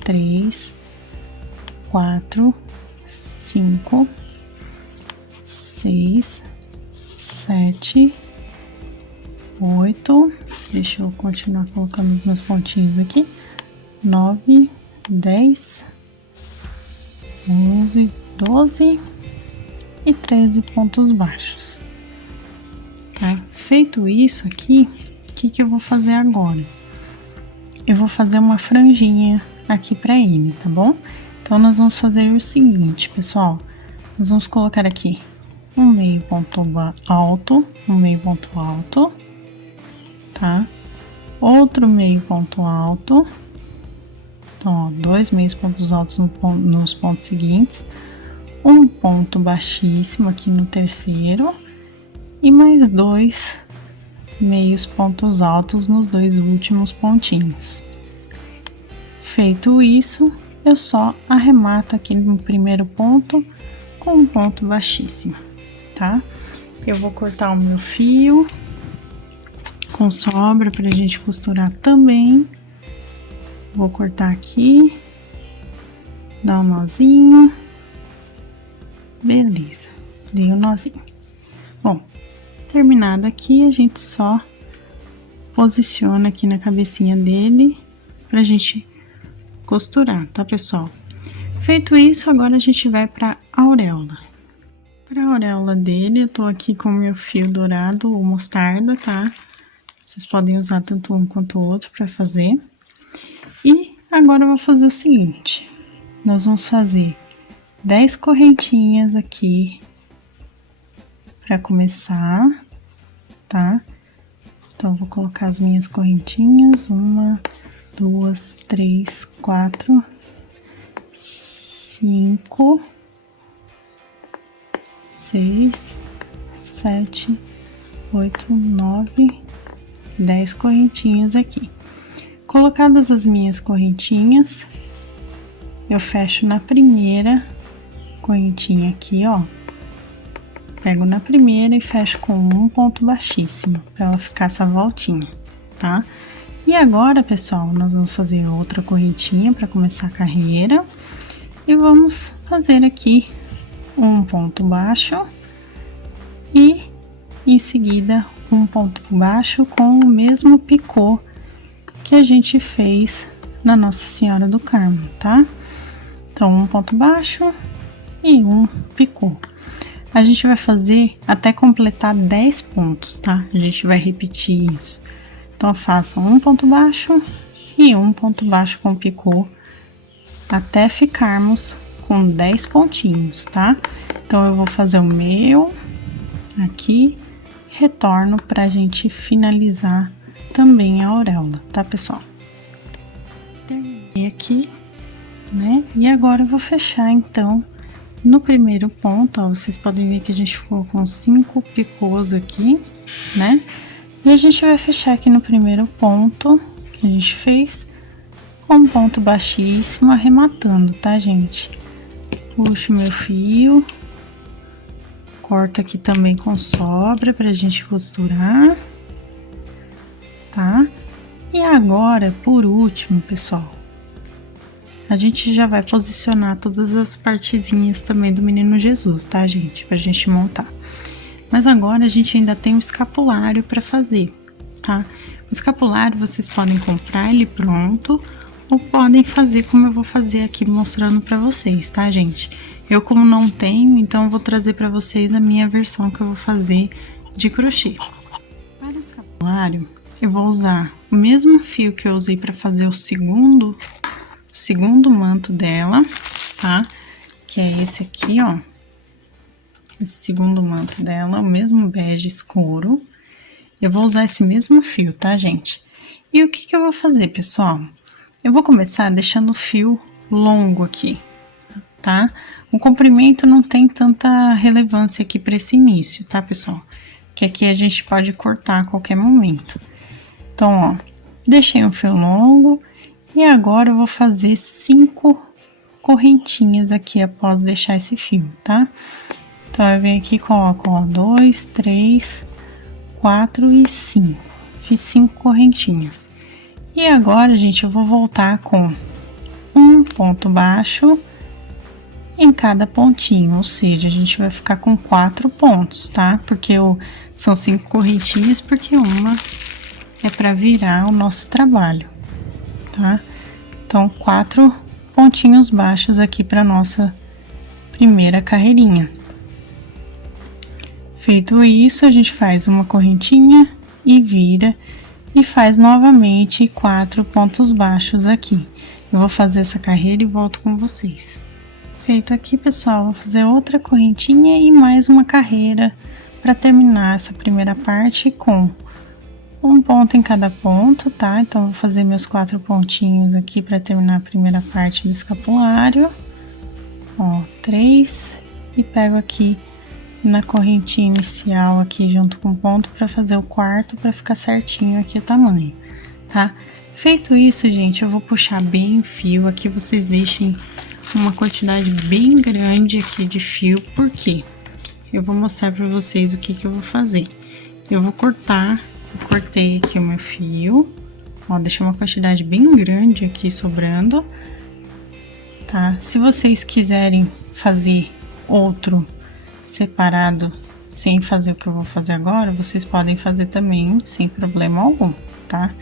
3, 4, 5, 6, 7, 8, deixa eu continuar colocando os meus pontinhos aqui, 9, 10, 11, 12 e 13 pontos baixos, tá? Feito isso aqui, o que eu vou fazer agora? eu vou fazer uma franjinha aqui pra ele, tá bom? Então, nós vamos fazer o seguinte, pessoal. Nós vamos colocar aqui um meio ponto alto, tá? Outro meio ponto alto. Então, ó, 2 meios pontos altos nos pontos seguintes. Um ponto baixíssimo aqui no terceiro. E mais 2 meios pontos altos nos 2 últimos pontinhos. Feito isso, eu só arremato aqui no primeiro ponto com um ponto baixíssimo, tá? Eu vou cortar o meu fio com sobra pra gente costurar também. Vou cortar aqui, dar um nozinho, beleza, dei o nozinho. Bom, terminado aqui, a gente só posiciona aqui na cabecinha dele pra gente costurar, tá, pessoal? Feito isso, agora a gente vai pra auréola. Pra auréola dele, eu tô aqui com o meu fio dourado ou mostarda, tá? Vocês podem usar tanto um quanto o outro pra fazer. E agora eu vou fazer o seguinte, nós vamos fazer 10 correntinhas aqui pra começar, tá? Então, eu vou colocar as minhas correntinhas, 1, 2, 3, 4, 5, 6, 7, 8, 9, 10 correntinhas aqui. Colocadas as minhas correntinhas, eu fecho na primeira correntinha aqui, ó. Pego na primeira e fecho com um ponto baixíssimo, pra ela ficar essa voltinha, tá? E agora, pessoal, nós vamos fazer outra correntinha para começar a carreira. E vamos fazer aqui um ponto baixo e em seguida um ponto baixo com o mesmo picô que a gente fez na Nossa Senhora do Carmo, tá? Então, um ponto baixo e um picô. A gente vai fazer até completar 10 pontos, tá? A gente vai repetir isso. Então, faça um ponto baixo e um ponto baixo com picô até ficarmos com 10 pontinhos, tá? Então, eu vou fazer o meu aqui, retorno pra gente finalizar também a auréola, tá, pessoal? Terminei aqui, né? E agora eu vou fechar, então, no primeiro ponto, ó, vocês podem ver que a gente ficou com 5 picôs aqui, né? E a gente vai fechar aqui no primeiro ponto que a gente fez com um ponto baixíssimo, arrematando, tá, gente? Puxo meu fio, corto aqui também com sobra pra gente costurar, tá? E agora, por último, pessoal, a gente já vai posicionar todas as partezinhas também do Menino Jesus, tá, gente? Pra gente montar. Mas agora a gente ainda tem o escapulário pra fazer, tá? O escapulário vocês podem comprar ele pronto ou podem fazer como eu vou fazer aqui mostrando pra vocês, tá, gente? Eu, como não tenho, então eu vou trazer pra vocês a minha versão que eu vou fazer de crochê. Para o escapulário, eu vou usar o mesmo fio que eu usei pra fazer o segundo manto dela, tá? Que é esse aqui, ó. Esse segundo manto dela, o mesmo bege escuro. Eu vou usar esse mesmo fio, tá, gente? E o que que eu vou fazer, pessoal? Eu vou começar deixando o fio longo aqui, tá? O comprimento não tem tanta relevância aqui para esse início, tá, pessoal? Que aqui a gente pode cortar a qualquer momento. Então, ó, deixei um fio longo e agora eu vou fazer 5 correntinhas aqui após deixar esse fio, tá? Então, eu venho aqui e coloco, ó, 2, 3, 4 e 5. Fiz 5 correntinhas. E agora, gente, eu vou voltar com um ponto baixo em cada pontinho, ou seja, a gente vai ficar com 4 pontos, tá? Porque são 5 correntinhas, porque uma é para virar o nosso trabalho, tá? Então, 4 pontinhos baixos aqui para nossa primeira carreirinha. Feito isso, a gente faz uma correntinha e vira e faz novamente 4 pontos baixos aqui. Eu vou fazer essa carreira e volto com vocês. Feito aqui, pessoal, vou fazer outra correntinha e mais uma carreira para terminar essa primeira parte com um ponto em cada ponto, tá? Então, vou fazer meus 4 pontinhos aqui para terminar a primeira parte do escapulário. Ó, 3, e pego aqui na correntinha inicial aqui junto com o ponto para fazer o quarto, para ficar certinho aqui o tamanho, tá? Feito isso, gente, eu vou puxar bem o fio. Aqui vocês deixem uma quantidade bem grande aqui de fio, porque eu vou mostrar para vocês o que eu vou fazer. Eu vou cortar, eu cortei aqui o meu fio, ó, deixei uma quantidade bem grande aqui sobrando, tá? Se vocês quiserem fazer outro separado, sem fazer o que eu vou fazer agora, vocês podem fazer também, sem problema algum, tá?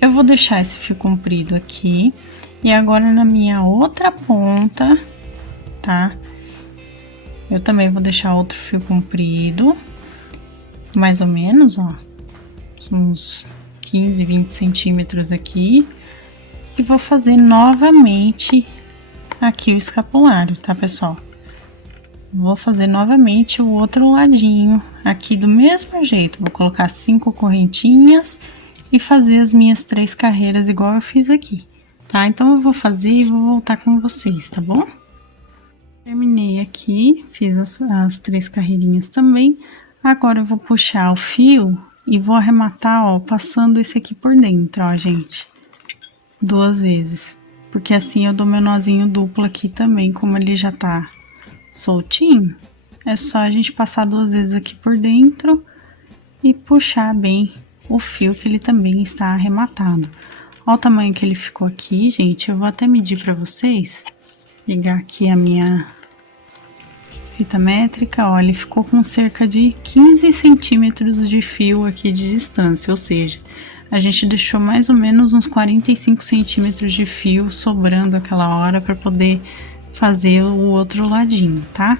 Eu vou deixar esse fio comprido aqui, e agora na minha outra ponta, tá? Eu também vou deixar outro fio comprido, mais ou menos, ó, uns 15, 20 centímetros aqui, e vou fazer novamente aqui o escapulário, tá, pessoal? Vou fazer novamente o outro ladinho, aqui do mesmo jeito, vou colocar 5 correntinhas e fazer as minhas 3 carreiras igual eu fiz aqui, tá? Então, eu vou fazer e vou voltar com vocês, tá bom? Terminei aqui, fiz as 3 carreirinhas também, agora eu vou puxar o fio e vou arrematar, ó, passando esse aqui por dentro, ó, gente, 2 vezes, porque assim eu dou meu nozinho duplo aqui também, como ele já tá soltinho, é só a gente passar 2 vezes aqui por dentro e puxar bem o fio, que ele também está arrematado. Olha o tamanho que ele ficou aqui, gente. Eu vou até medir para vocês. Pegar aqui a minha fita métrica, olha, ele ficou com cerca de 15 centímetros de fio aqui de distância, ou seja, a gente deixou mais ou menos uns 45 centímetros de fio sobrando aquela hora para poder fazer o outro ladinho, tá?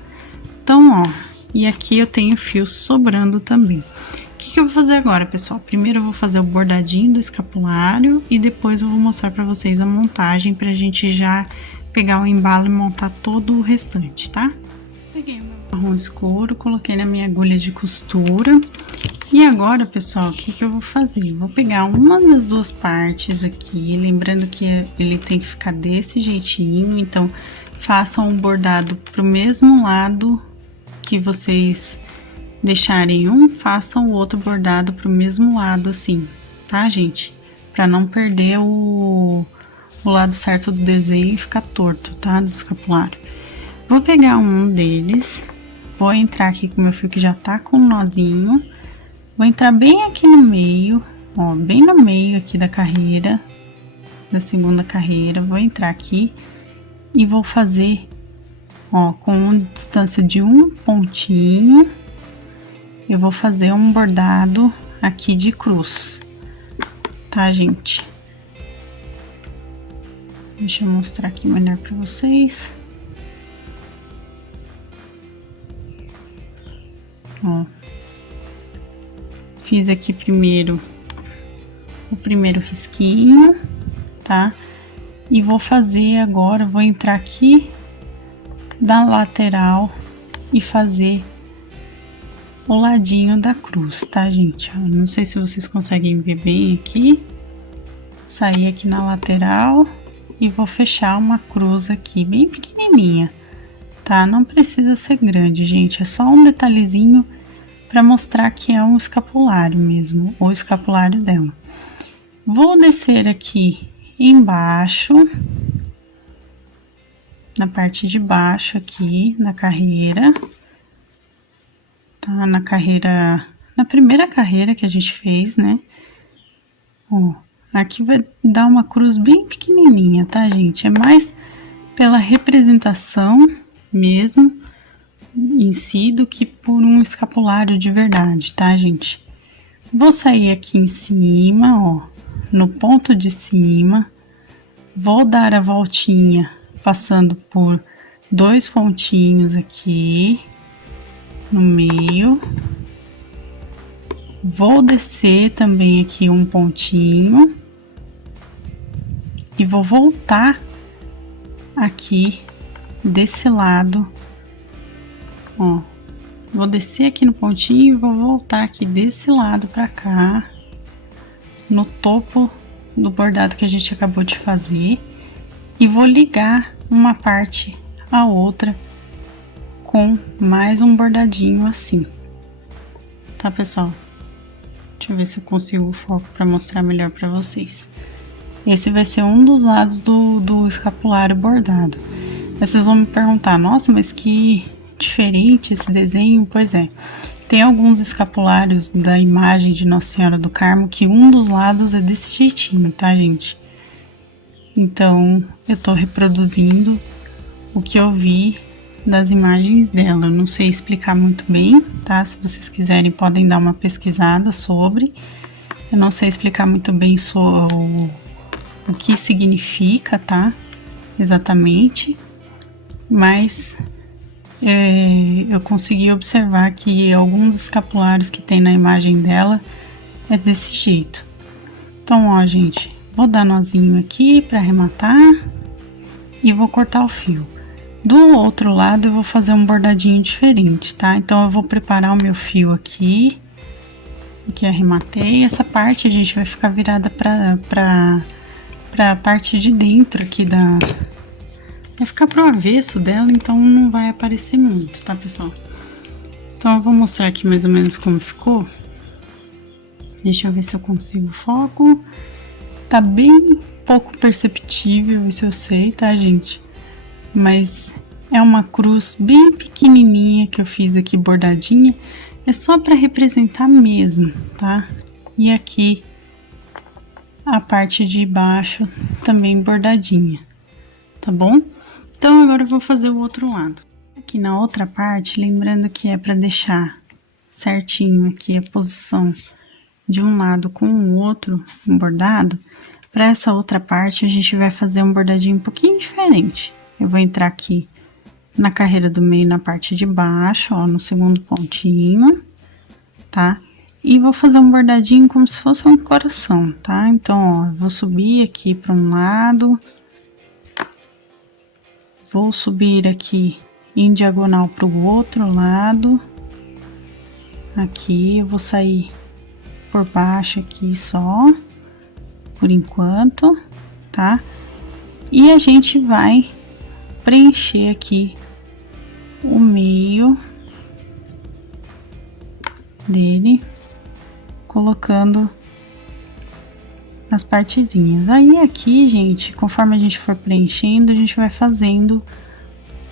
Então, ó, e aqui eu tenho fio sobrando também. O que eu vou fazer agora, pessoal? Primeiro eu vou fazer o bordadinho do escapulário e depois eu vou mostrar pra vocês a montagem, pra gente já pegar o embalo e montar todo o restante, tá? Peguei o meu marrom escuro, coloquei na minha agulha de costura. E agora, pessoal, o que eu vou fazer? Vou pegar uma das 2 partes aqui, lembrando que ele tem que ficar desse jeitinho, então façam um bordado pro mesmo lado que vocês deixarem façam o outro bordado pro mesmo lado, assim, tá, gente? Pra não perder o lado certo do desenho e ficar torto, tá, do escapulário. Vou pegar um deles, vou entrar aqui com o meu fio que já tá com um nozinho, vou entrar bem aqui no meio, ó, bem no meio aqui da carreira, da segunda carreira, vou entrar aqui e vou fazer, ó, com uma distância de um pontinho, eu vou fazer um bordado aqui de cruz, tá, gente? Deixa eu mostrar aqui melhor pra vocês. Ó, fiz aqui primeiro o primeiro risquinho, tá? E vou fazer agora, vou entrar aqui da lateral e fazer o ladinho da cruz, tá, gente? Eu não sei se vocês conseguem ver bem aqui. Sair aqui na lateral e vou fechar uma cruz aqui, bem pequenininha, tá? Não precisa ser grande, gente, é só um detalhezinho para mostrar que é um escapulário mesmo, o escapulário dela. Vou descer aqui embaixo, na parte de baixo aqui, na carreira, tá? Na primeira carreira que a gente fez, né? Ó, aqui vai dar uma cruz bem pequenininha, tá, gente? É mais pela representação mesmo em si do que por um escapulário de verdade, tá, gente? Vou sair aqui em cima, ó, no ponto de cima, vou dar a voltinha passando por 2 pontinhos aqui no meio. Vou descer também aqui um pontinho e vou voltar aqui desse lado, ó. Vou descer aqui no pontinho e vou voltar aqui desse lado pra cá, no topo do bordado que a gente acabou de fazer, e vou ligar uma parte à outra com mais um bordadinho assim, tá, pessoal? Deixa eu ver se eu consigo o foco para mostrar melhor para vocês. Esse vai ser um dos lados do escapulário bordado. Aí vocês vão me perguntar, nossa, mas que diferente esse desenho. Pois é, tem alguns escapulários da imagem de Nossa Senhora do Carmo que um dos lados é desse jeitinho, tá, gente? Então, eu tô reproduzindo o que eu vi das imagens dela. Eu não sei explicar muito bem, tá? Se vocês quiserem, podem dar uma pesquisada sobre. Eu não sei explicar muito bem sobre o que significa, tá? Exatamente. Mas eu consegui observar que alguns escapulários que tem na imagem dela é desse jeito. Então, ó, gente, vou dar nozinho aqui para arrematar e vou cortar o fio. Do outro lado eu vou fazer um bordadinho diferente, tá? Então eu vou preparar o meu fio aqui arrematei. Essa parte a gente vai ficar virada pra parte de dentro aqui vai ficar pro avesso dela, então não vai aparecer muito, tá, pessoal? Então eu vou mostrar aqui mais ou menos como ficou. Deixa eu ver se eu consigo foco. Tá bem pouco perceptível, isso eu sei, tá, gente? Mas é uma cruz bem pequenininha que eu fiz aqui bordadinha, é só para representar mesmo, tá? E aqui a parte de baixo também bordadinha, tá bom? Então agora eu vou fazer o outro lado. Aqui na outra parte, lembrando que é para deixar certinho aqui a posição de um lado com o outro bordado, para essa outra parte a gente vai fazer um bordadinho um pouquinho diferente. Eu vou entrar aqui na carreira do meio, na parte de baixo, ó, no segundo pontinho, tá? E vou fazer um bordadinho como se fosse um coração, tá? Então, ó, eu vou subir aqui para um lado, vou subir aqui em diagonal para o outro lado, aqui eu vou sair por baixo aqui só, por enquanto, tá? E a gente vai preencher aqui o meio dele, colocando as partezinhas. Aí aqui, gente, conforme a gente for preenchendo, a gente vai fazendo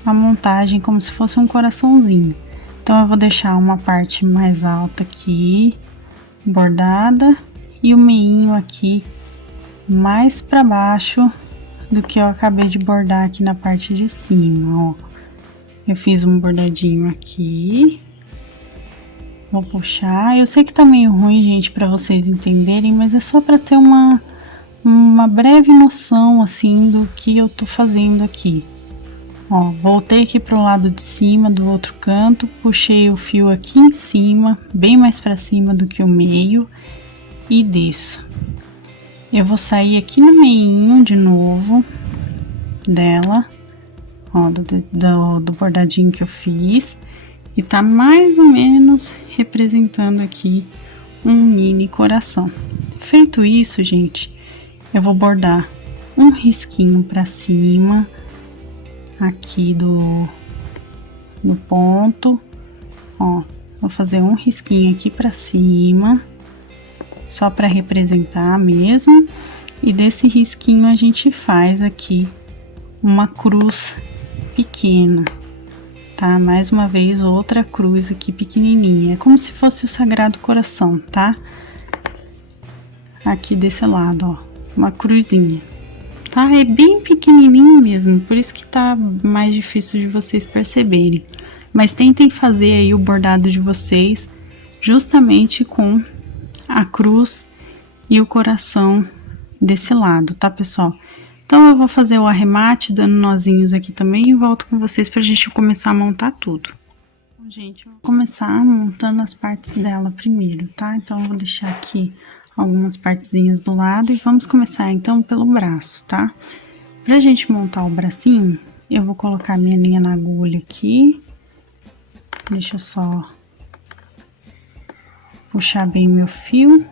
a montagem como se fosse um coraçãozinho. Então eu vou deixar uma parte mais alta aqui, bordada, e o meinho aqui mais para baixo do que eu acabei de bordar aqui na parte de cima, ó. Eu fiz um bordadinho aqui. Vou puxar. Eu sei que tá meio ruim, gente, para vocês entenderem, mas é só para ter uma breve noção, assim, do que eu tô fazendo aqui. Ó, voltei aqui pro lado de cima do outro canto, puxei o fio aqui em cima, bem mais para cima do que o meio, e desço. Eu vou sair aqui no meinho de novo dela, ó, do bordadinho que eu fiz, e tá mais ou menos representando aqui um mini coração. Feito isso, gente, eu vou bordar um risquinho pra cima aqui do ponto, ó, vou fazer um risquinho aqui pra cima, só para representar mesmo, e desse risquinho a gente faz aqui uma cruz pequena, tá? Mais uma vez, outra cruz aqui pequenininha, é como se fosse o Sagrado Coração, tá? Aqui desse lado, ó, uma cruzinha, tá? É bem pequenininho mesmo, por isso que tá mais difícil de vocês perceberem, mas tentem fazer aí o bordado de vocês justamente com a cruz e o coração desse lado, tá, pessoal? Então eu vou fazer o arremate dando nozinhos aqui também e volto com vocês pra gente começar a montar tudo. Gente, eu vou começar montando as partes dela primeiro, tá? Então, eu vou deixar aqui algumas partezinhas do lado e vamos começar, então, pelo braço, tá? Pra gente montar o bracinho, eu vou colocar minha linha na agulha aqui. Deixa eu só puxar bem meu fio.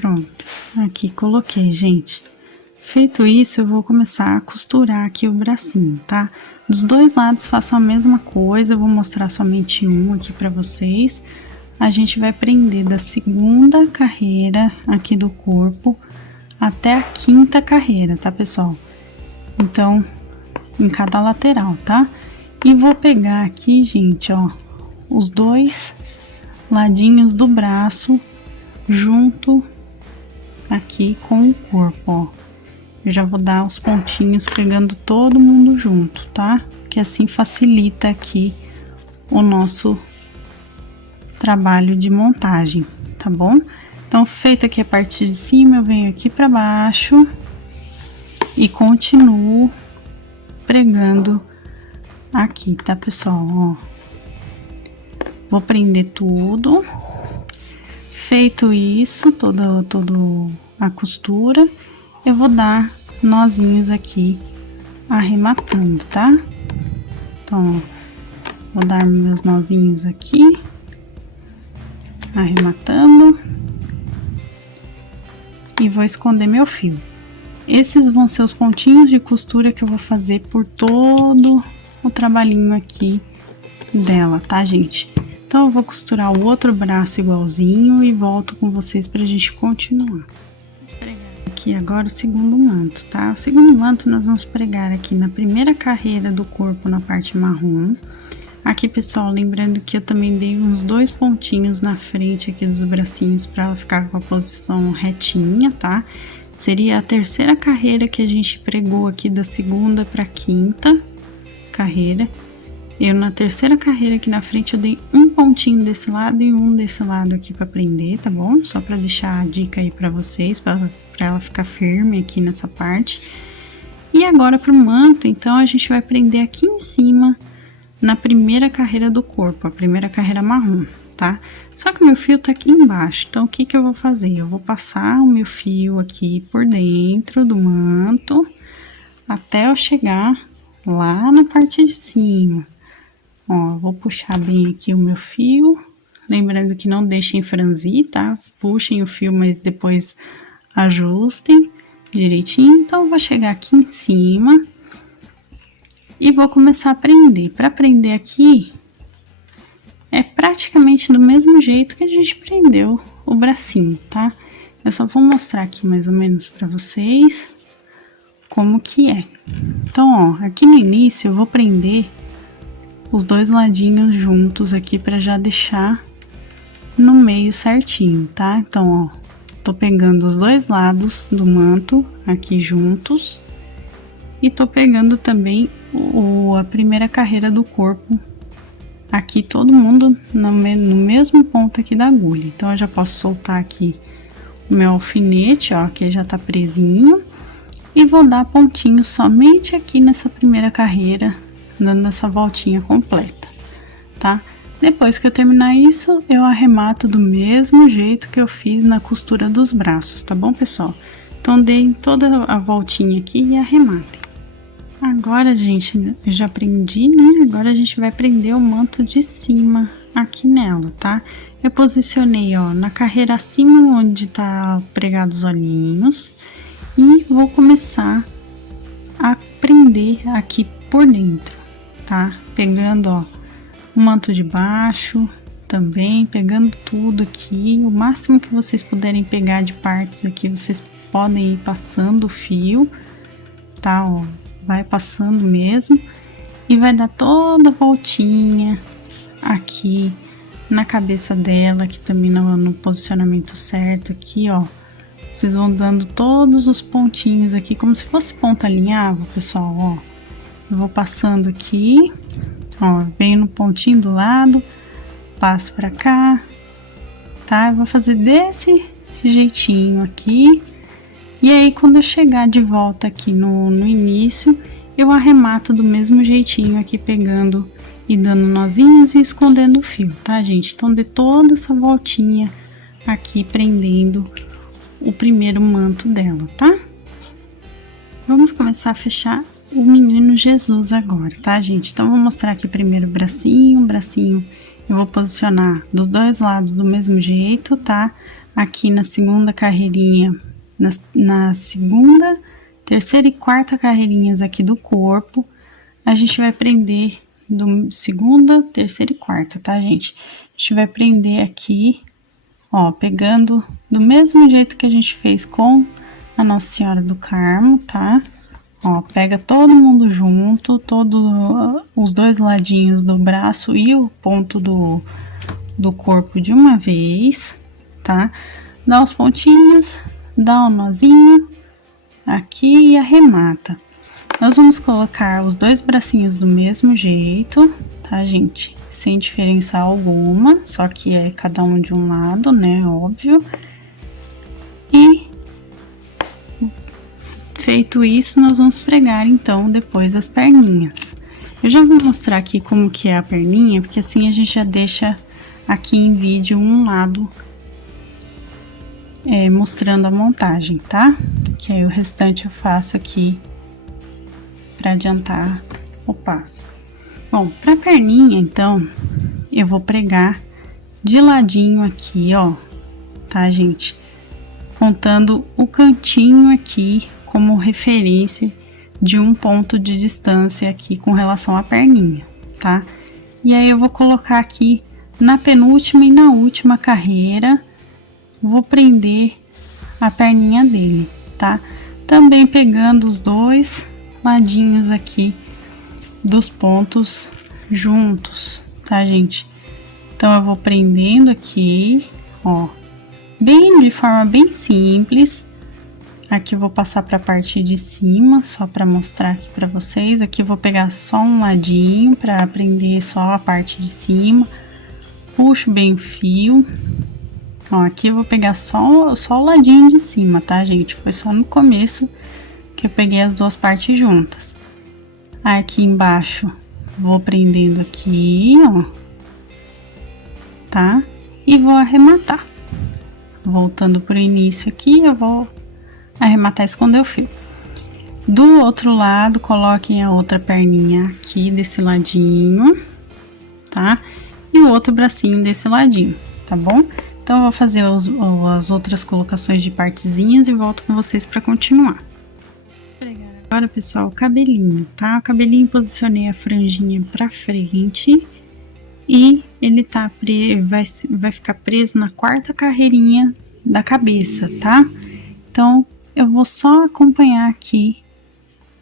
Pronto, aqui coloquei, gente. Feito isso, eu vou começar a costurar aqui o bracinho, tá? Dos dois lados faço a mesma coisa, eu vou mostrar somente um aqui pra vocês. A gente vai prender da segunda carreira aqui do corpo até a quinta carreira, tá, pessoal? Então, em cada lateral, tá? E vou pegar aqui, gente, ó, os dois ladinhos do braço junto aqui com o corpo, ó. Eu já vou dar os pontinhos pegando todo mundo junto, tá? Que assim facilita aqui o nosso trabalho de montagem, tá bom? Então, feito aqui a parte de cima, eu venho aqui pra baixo e continuo pregando aqui, tá, pessoal? Ó, vou prender tudo. Feito isso, toda a costura, eu vou dar nozinhos aqui, arrematando, tá? Então, ó, vou dar meus nozinhos aqui, arrematando, e vou esconder meu fio. Esses vão ser os pontinhos de costura que eu vou fazer por todo o trabalhinho aqui dela, tá, gente? Então, eu vou costurar o outro braço igualzinho e volto com vocês pra gente continuar. Vamos pregar aqui agora o segundo manto, tá? O segundo manto nós vamos pregar aqui na primeira carreira do corpo, na parte marrom. Aqui, pessoal, lembrando que eu também dei uns 2 pontinhos na frente aqui dos bracinhos pra ela ficar com a posição retinha, tá? Seria a terceira carreira que a gente pregou aqui da segunda pra quinta carreira. Eu, na terceira carreira aqui na frente, eu dei um pontinho desse lado e um desse lado aqui pra prender, tá bom? Só pra deixar a dica aí pra vocês, pra ela ficar firme aqui nessa parte. E agora pro manto, então, a gente vai prender aqui em cima, na primeira carreira do corpo, a primeira carreira marrom, tá? Só que o meu fio tá aqui embaixo, então, o que que eu vou fazer? Eu vou passar o meu fio aqui por dentro do manto, até eu chegar lá na parte de cima. Ó, vou puxar bem aqui o meu fio, lembrando que não deixem franzir, tá? Puxem o fio, mas depois ajustem direitinho. Então, eu vou chegar aqui em cima e vou começar a prender. Para prender aqui, é praticamente do mesmo jeito que a gente prendeu o bracinho, tá? Eu só vou mostrar aqui mais ou menos para vocês como que é. Então, ó, aqui no início eu vou prender os dois ladinhos juntos aqui para já deixar no meio certinho, tá? Então, ó, tô pegando os dois lados do manto aqui juntos e tô pegando também a primeira carreira do corpo aqui, todo mundo no mesmo ponto aqui da agulha. Então, eu já posso soltar aqui o meu alfinete, ó, que já tá presinho, e vou dar pontinho somente aqui nessa primeira carreira, dando essa voltinha completa, tá? Depois que eu terminar isso, eu arremato do mesmo jeito que eu fiz na costura dos braços, tá bom, pessoal? Então, deem toda a voltinha aqui e arrematem. Agora, gente, eu já prendi, né? Agora a gente vai prender o manto de cima aqui nela, tá? Eu posicionei, ó, na carreira acima onde tá pregado os olhinhos e vou começar a prender aqui por dentro, tá? Pegando, ó, o manto de baixo também, pegando tudo aqui, o máximo que vocês puderem pegar de partes aqui, vocês podem ir passando o fio, tá? Ó, vai passando mesmo e vai dar toda a voltinha aqui na cabeça dela, aqui também no posicionamento certo aqui, ó. Vocês vão dando todos os pontinhos aqui, como se fosse ponta alinhava, pessoal, ó. Eu vou passando aqui, ó, venho no pontinho do lado, passo pra cá, tá? Eu vou fazer desse jeitinho aqui. E aí, quando eu chegar de volta aqui no início, eu arremato do mesmo jeitinho aqui, pegando e dando nozinhos e escondendo o fio, tá, gente? Então, dê toda essa voltinha aqui, prendendo o primeiro manto dela, tá? Vamos começar a fechar o menino Jesus agora, tá, gente? Então, vou mostrar aqui primeiro o bracinho eu vou posicionar dos dois lados do mesmo jeito, tá? Aqui na segunda carreirinha, na segunda, terceira e quarta carreirinhas aqui do corpo, a gente vai prender do segunda, terceira e quarta, tá, gente? A gente vai prender aqui, ó, pegando do mesmo jeito que a gente fez com a Nossa Senhora do Carmo, tá? Ó, pega todo mundo junto, os dois ladinhos do braço e o ponto do corpo de uma vez, tá? Dá os pontinhos, dá um nozinho aqui e arremata. Nós vamos colocar os dois bracinhos do mesmo jeito, tá, gente? Sem diferença alguma, só que é cada um de um lado, né? Óbvio. E feito isso, nós vamos pregar, então, depois as perninhas. Eu já vou mostrar aqui como que é a perninha, porque assim a gente já deixa aqui em vídeo um lado mostrando a montagem, tá? Que aí o restante eu faço aqui para adiantar o passo. Bom, pra perninha, então, eu vou pregar de ladinho aqui, ó, tá, gente? Contando o cantinho aqui como referência de um ponto de distância aqui com relação à perninha, tá? E aí eu vou colocar aqui na penúltima e na última carreira, vou prender a perninha dele, tá? Também pegando os dois ladinhos aqui dos pontos juntos, tá, gente? Então, eu vou prendendo aqui, ó, de forma bem simples. Aqui eu vou passar para a parte de cima, só para mostrar aqui para vocês. Aqui eu vou pegar só um ladinho para prender só a parte de cima. Puxo bem o fio. Ó, aqui eu vou pegar só o ladinho de cima, tá, gente? Foi só no começo que eu peguei as duas partes juntas. Aqui embaixo, vou prendendo aqui, ó, tá? E vou arrematar. Voltando pro início aqui, eu vou arrematar e esconder o fio. Do outro lado, coloquem a outra perninha aqui desse ladinho, tá? E o outro bracinho desse ladinho, tá bom? Então, eu vou fazer as outras colocações de partezinhas e volto com vocês para continuar. Vamos pregar agora, pessoal, o cabelinho, tá? O cabelinho, posicionei a franjinha pra frente e ele tá vai ficar preso na quarta carreirinha da cabeça, tá? Então, eu vou só acompanhar aqui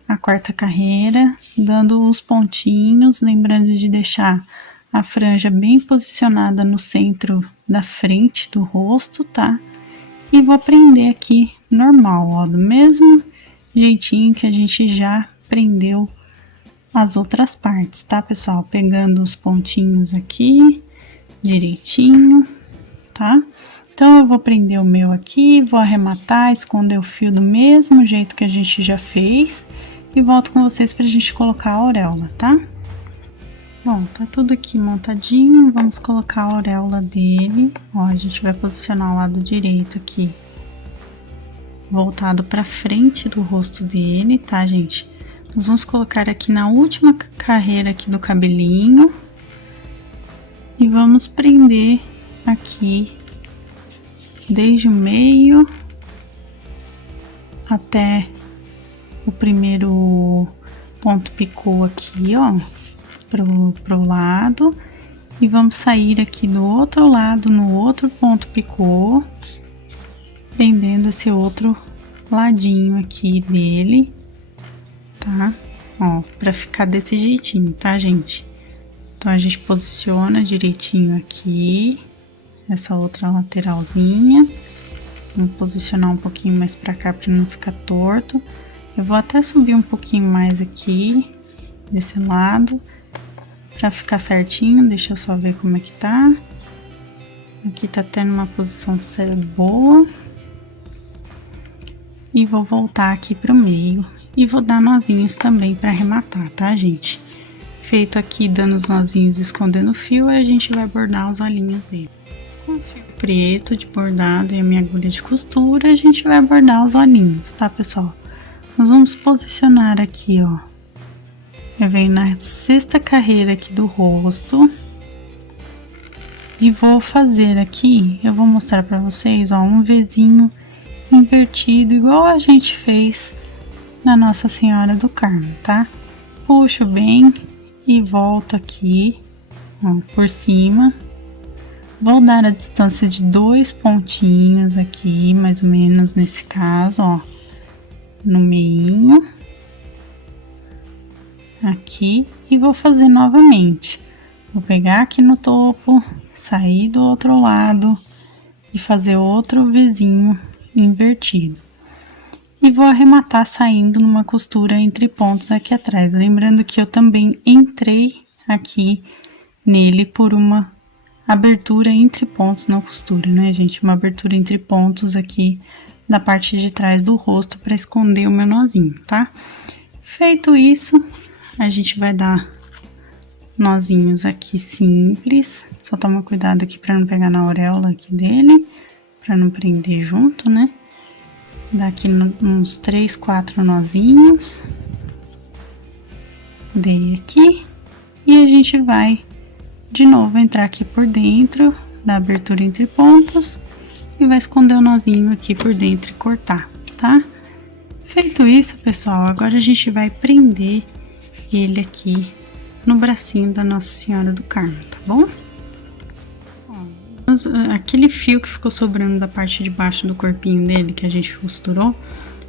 a quarta carreira, dando os pontinhos, lembrando de deixar a franja bem posicionada no centro da frente do rosto, tá? E vou prender aqui normal, ó, do mesmo jeitinho que a gente já prendeu as outras partes, tá, pessoal? Pegando os pontinhos aqui direitinho, tá? Então, eu vou prender o meu aqui, vou arrematar, esconder o fio do mesmo jeito que a gente já fez e volto com vocês pra gente colocar a auréola, tá? Bom, tá tudo aqui montadinho, vamos colocar a auréola dele. Ó, a gente vai posicionar o lado direito aqui, voltado pra frente do rosto dele, tá, gente? Nós vamos colocar aqui na última carreira aqui do cabelinho e vamos prender aqui desde o meio até o primeiro ponto picô aqui, ó, pro lado, e vamos sair aqui do outro lado, no outro ponto picô, prendendo esse outro ladinho aqui dele, tá? Ó, pra ficar desse jeitinho, tá, gente? Então, a gente posiciona direitinho aqui, essa outra lateralzinha. Vamos posicionar um pouquinho mais pra cá pra não ficar torto. Eu vou até subir um pouquinho mais aqui, desse lado, pra ficar certinho. Deixa eu só ver como é que tá. Aqui tá tendo uma posição boa. E vou voltar aqui pro meio E vou dar nozinhos também para arrematar, tá, gente? Feito aqui, dando os nozinhos, escondendo o fio, a gente vai bordar os olhinhos dele. Com o fio preto de bordado e a minha agulha de costura, a gente vai bordar os olhinhos, tá, pessoal? Nós vamos posicionar aqui, ó. Eu venho na sexta carreira aqui do rosto. E vou fazer aqui, eu vou mostrar pra vocês, ó, um Vzinho invertido, igual a gente fez na Nossa Senhora do Carmo, tá? Puxo bem e volto aqui, ó, por cima. Vou dar a distância de 2 pontinhos aqui, mais ou menos nesse caso, ó, no meinho. Aqui, e vou fazer novamente. Vou pegar aqui no topo, sair do outro lado e fazer outro Vzinho invertido. E vou arrematar saindo numa costura entre pontos aqui atrás. Lembrando que eu também entrei aqui nele por uma abertura entre pontos na costura, né, gente? Uma abertura entre pontos aqui da parte de trás do rosto para esconder o meu nozinho, tá? Feito isso, a gente vai dar nozinhos aqui simples. Só toma cuidado aqui para não pegar na auréola aqui dele, para não prender junto, né? Dá aqui uns 3, 4 nozinhos. Dei aqui. E a gente vai, de novo, entrar aqui por dentro da abertura entre pontos. E vai esconder o nozinho aqui por dentro e cortar, tá? Feito isso, pessoal, agora a gente vai prender ele aqui no bracinho da Nossa Senhora do Carmo, tá bom? Aquele fio que ficou sobrando da parte de baixo do corpinho dele, que a gente costurou,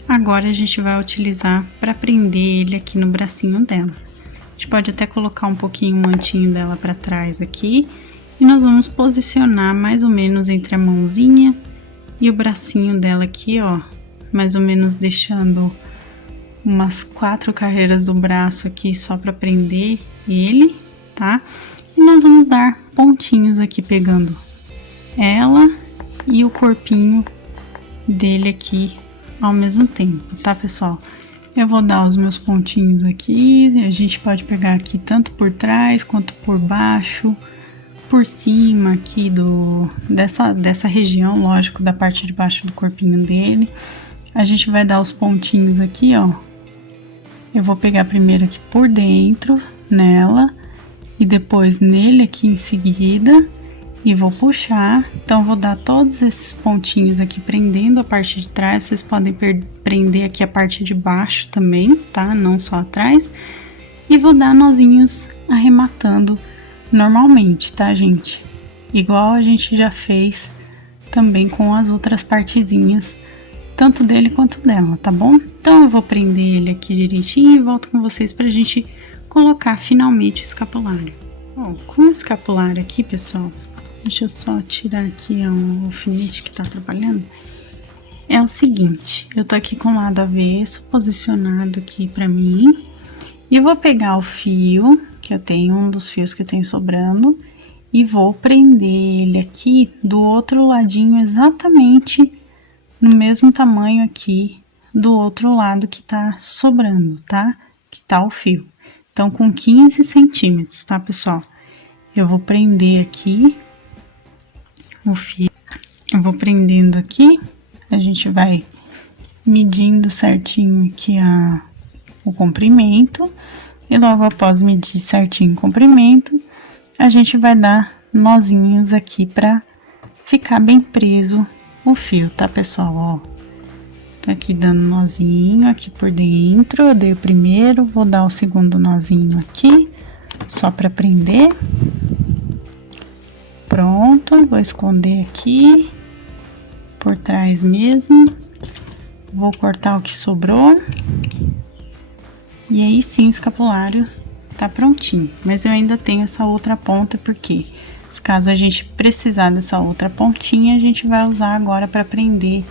agora a gente vai utilizar para prender ele aqui no bracinho dela. A gente pode até colocar um pouquinho o mantinho dela para trás aqui, e nós vamos posicionar mais ou menos entre a mãozinha e o bracinho dela aqui, ó, mais ou menos deixando umas 4 carreiras do braço aqui só para prender ele, tá? E nós vamos dar pontinhos aqui pegando ela e o corpinho dele aqui ao mesmo tempo, tá, pessoal? Eu vou dar os meus pontinhos aqui, a gente pode pegar aqui tanto por trás quanto por baixo, por cima aqui dessa região, lógico, da parte de baixo do corpinho dele. A gente vai dar os pontinhos aqui, ó. Eu vou pegar primeiro aqui por dentro, nela, e depois nele aqui em seguida, e vou puxar. Então, vou dar todos esses pontinhos aqui prendendo a parte de trás. Vocês podem prender aqui a parte de baixo também, tá? Não só atrás. E vou dar nozinhos arrematando normalmente, tá, gente? Igual a gente já fez também com as outras partezinhas, tanto dele quanto dela, tá bom? Então, eu vou prender ele aqui direitinho e volto com vocês pra gente colocar finalmente o escapulário. Bom, com o escapulário aqui, pessoal, deixa eu só tirar aqui o alfinete que tá atrapalhando. É o seguinte, eu tô aqui com o lado avesso posicionado aqui pra mim, e vou pegar o fio, que eu tenho, um dos fios que eu tenho sobrando, e vou prender ele aqui do outro ladinho, exatamente no mesmo tamanho aqui do outro lado que tá sobrando, tá? Que tá o fio. Então, com 15 centímetros, tá, pessoal? Eu vou prender aqui o fio. Eu vou prendendo aqui, a gente vai medindo certinho aqui o comprimento. E logo após medir certinho o comprimento, a gente vai dar nozinhos aqui pra ficar bem preso o fio, tá, pessoal? Ó, tô aqui dando nozinho aqui por dentro. Eu dei o primeiro, vou dar o segundo nozinho aqui, só pra prender. Pronto, vou esconder aqui, por trás mesmo. Vou cortar o que sobrou. E aí sim o escapulário tá prontinho. Mas eu ainda tenho essa outra ponta, porque caso a gente precisar dessa outra pontinha, a gente vai usar agora para prender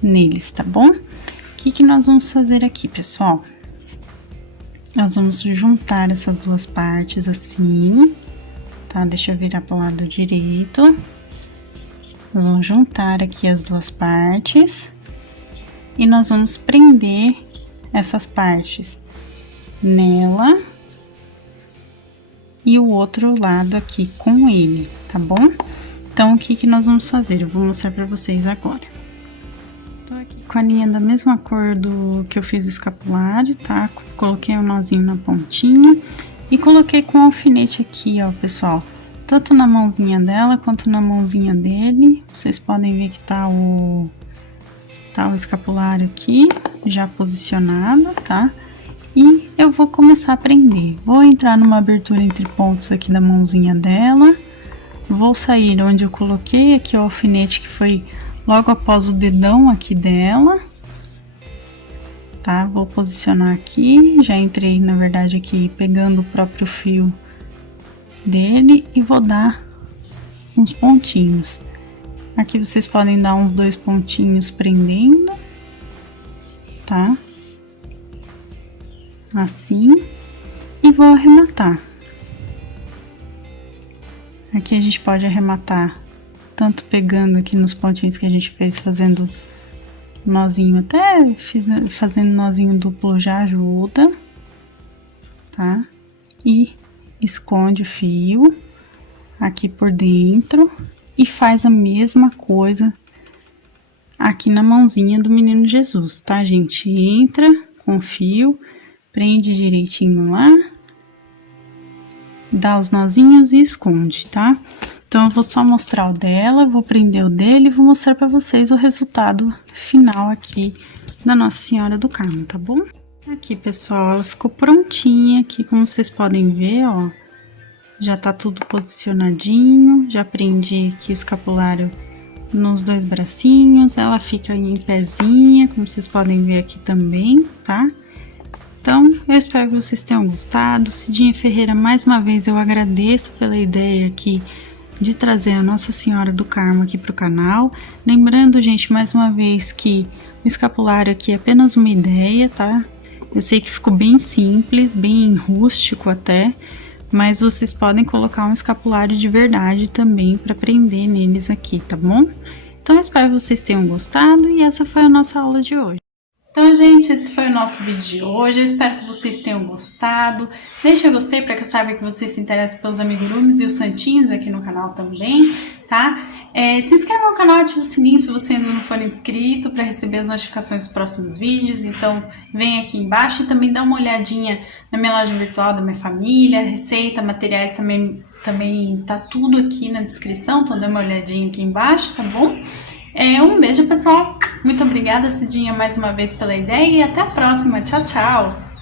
neles, tá bom? O que nós vamos fazer aqui, pessoal? Nós vamos juntar essas duas partes assim, tá? Deixa eu virar pro lado direito. Nós vamos juntar aqui as duas partes e nós vamos prender essas partes nela e o outro lado aqui com ele, tá bom? Então, o que nós vamos fazer? Eu vou mostrar pra vocês agora. Tô aqui com a linha da mesma cor do que eu fiz o escapulário, tá? Coloquei um nozinho na pontinha e coloquei com o alfinete aqui, ó, pessoal. Tanto na mãozinha dela quanto na mãozinha dele. Vocês podem ver que tá o escapulário aqui, já posicionado, tá? E eu vou começar a prender. Vou entrar numa abertura entre pontos aqui da mãozinha dela. Vou sair onde eu coloquei aqui o alfinete, que foi logo após o dedão aqui dela, tá? Vou posicionar aqui, já entrei, na verdade, aqui pegando o próprio fio dele e vou dar uns pontinhos. Aqui vocês podem dar uns 2 pontinhos prendendo, tá? Assim, e vou arrematar. Aqui a gente pode arrematar tanto pegando aqui nos pontinhos que a gente fez, fazendo nozinho, até fazendo nozinho duplo já ajuda, tá? E esconde o fio aqui por dentro e faz a mesma coisa aqui na mãozinha do Menino Jesus, tá, gente? Entra com o fio, prende direitinho lá, dá os nozinhos e esconde, tá? Então, eu vou só mostrar o dela, vou prender o dele e vou mostrar pra vocês o resultado final aqui da Nossa Senhora do Carmo, tá bom? Aqui, pessoal, ela ficou prontinha aqui, como vocês podem ver, ó. Já tá tudo posicionadinho, já prendi aqui o escapulário nos 2 bracinhos, ela fica em pezinha, como vocês podem ver aqui também, tá? Então, eu espero que vocês tenham gostado. Cidinha Ferreira, mais uma vez, eu agradeço pela ideia aqui de trazer a Nossa Senhora do Carmo aqui pro canal. Lembrando, gente, mais uma vez que o escapulário aqui é apenas uma ideia, tá? Eu sei que ficou bem simples, bem rústico até, mas vocês podem colocar um escapulário de verdade também para prender neles aqui, tá bom? Então, eu espero que vocês tenham gostado e essa foi a nossa aula de hoje. Então, gente, esse foi o nosso vídeo de hoje. Eu espero que vocês tenham gostado. Deixa o gostei para que eu saiba que vocês se interessam pelos amigurumis e os santinhos aqui no canal também, tá? Se inscreva no canal, ative o sininho se você ainda não for inscrito para receber as notificações dos próximos vídeos. Então, vem aqui embaixo e também dá uma olhadinha na minha loja virtual da minha família. Receita, materiais também tá tudo aqui na descrição. Então, dá uma olhadinha aqui embaixo, tá bom? Um beijo, pessoal. Muito obrigada, Cidinha, mais uma vez pela ideia e até a próxima. Tchau, tchau!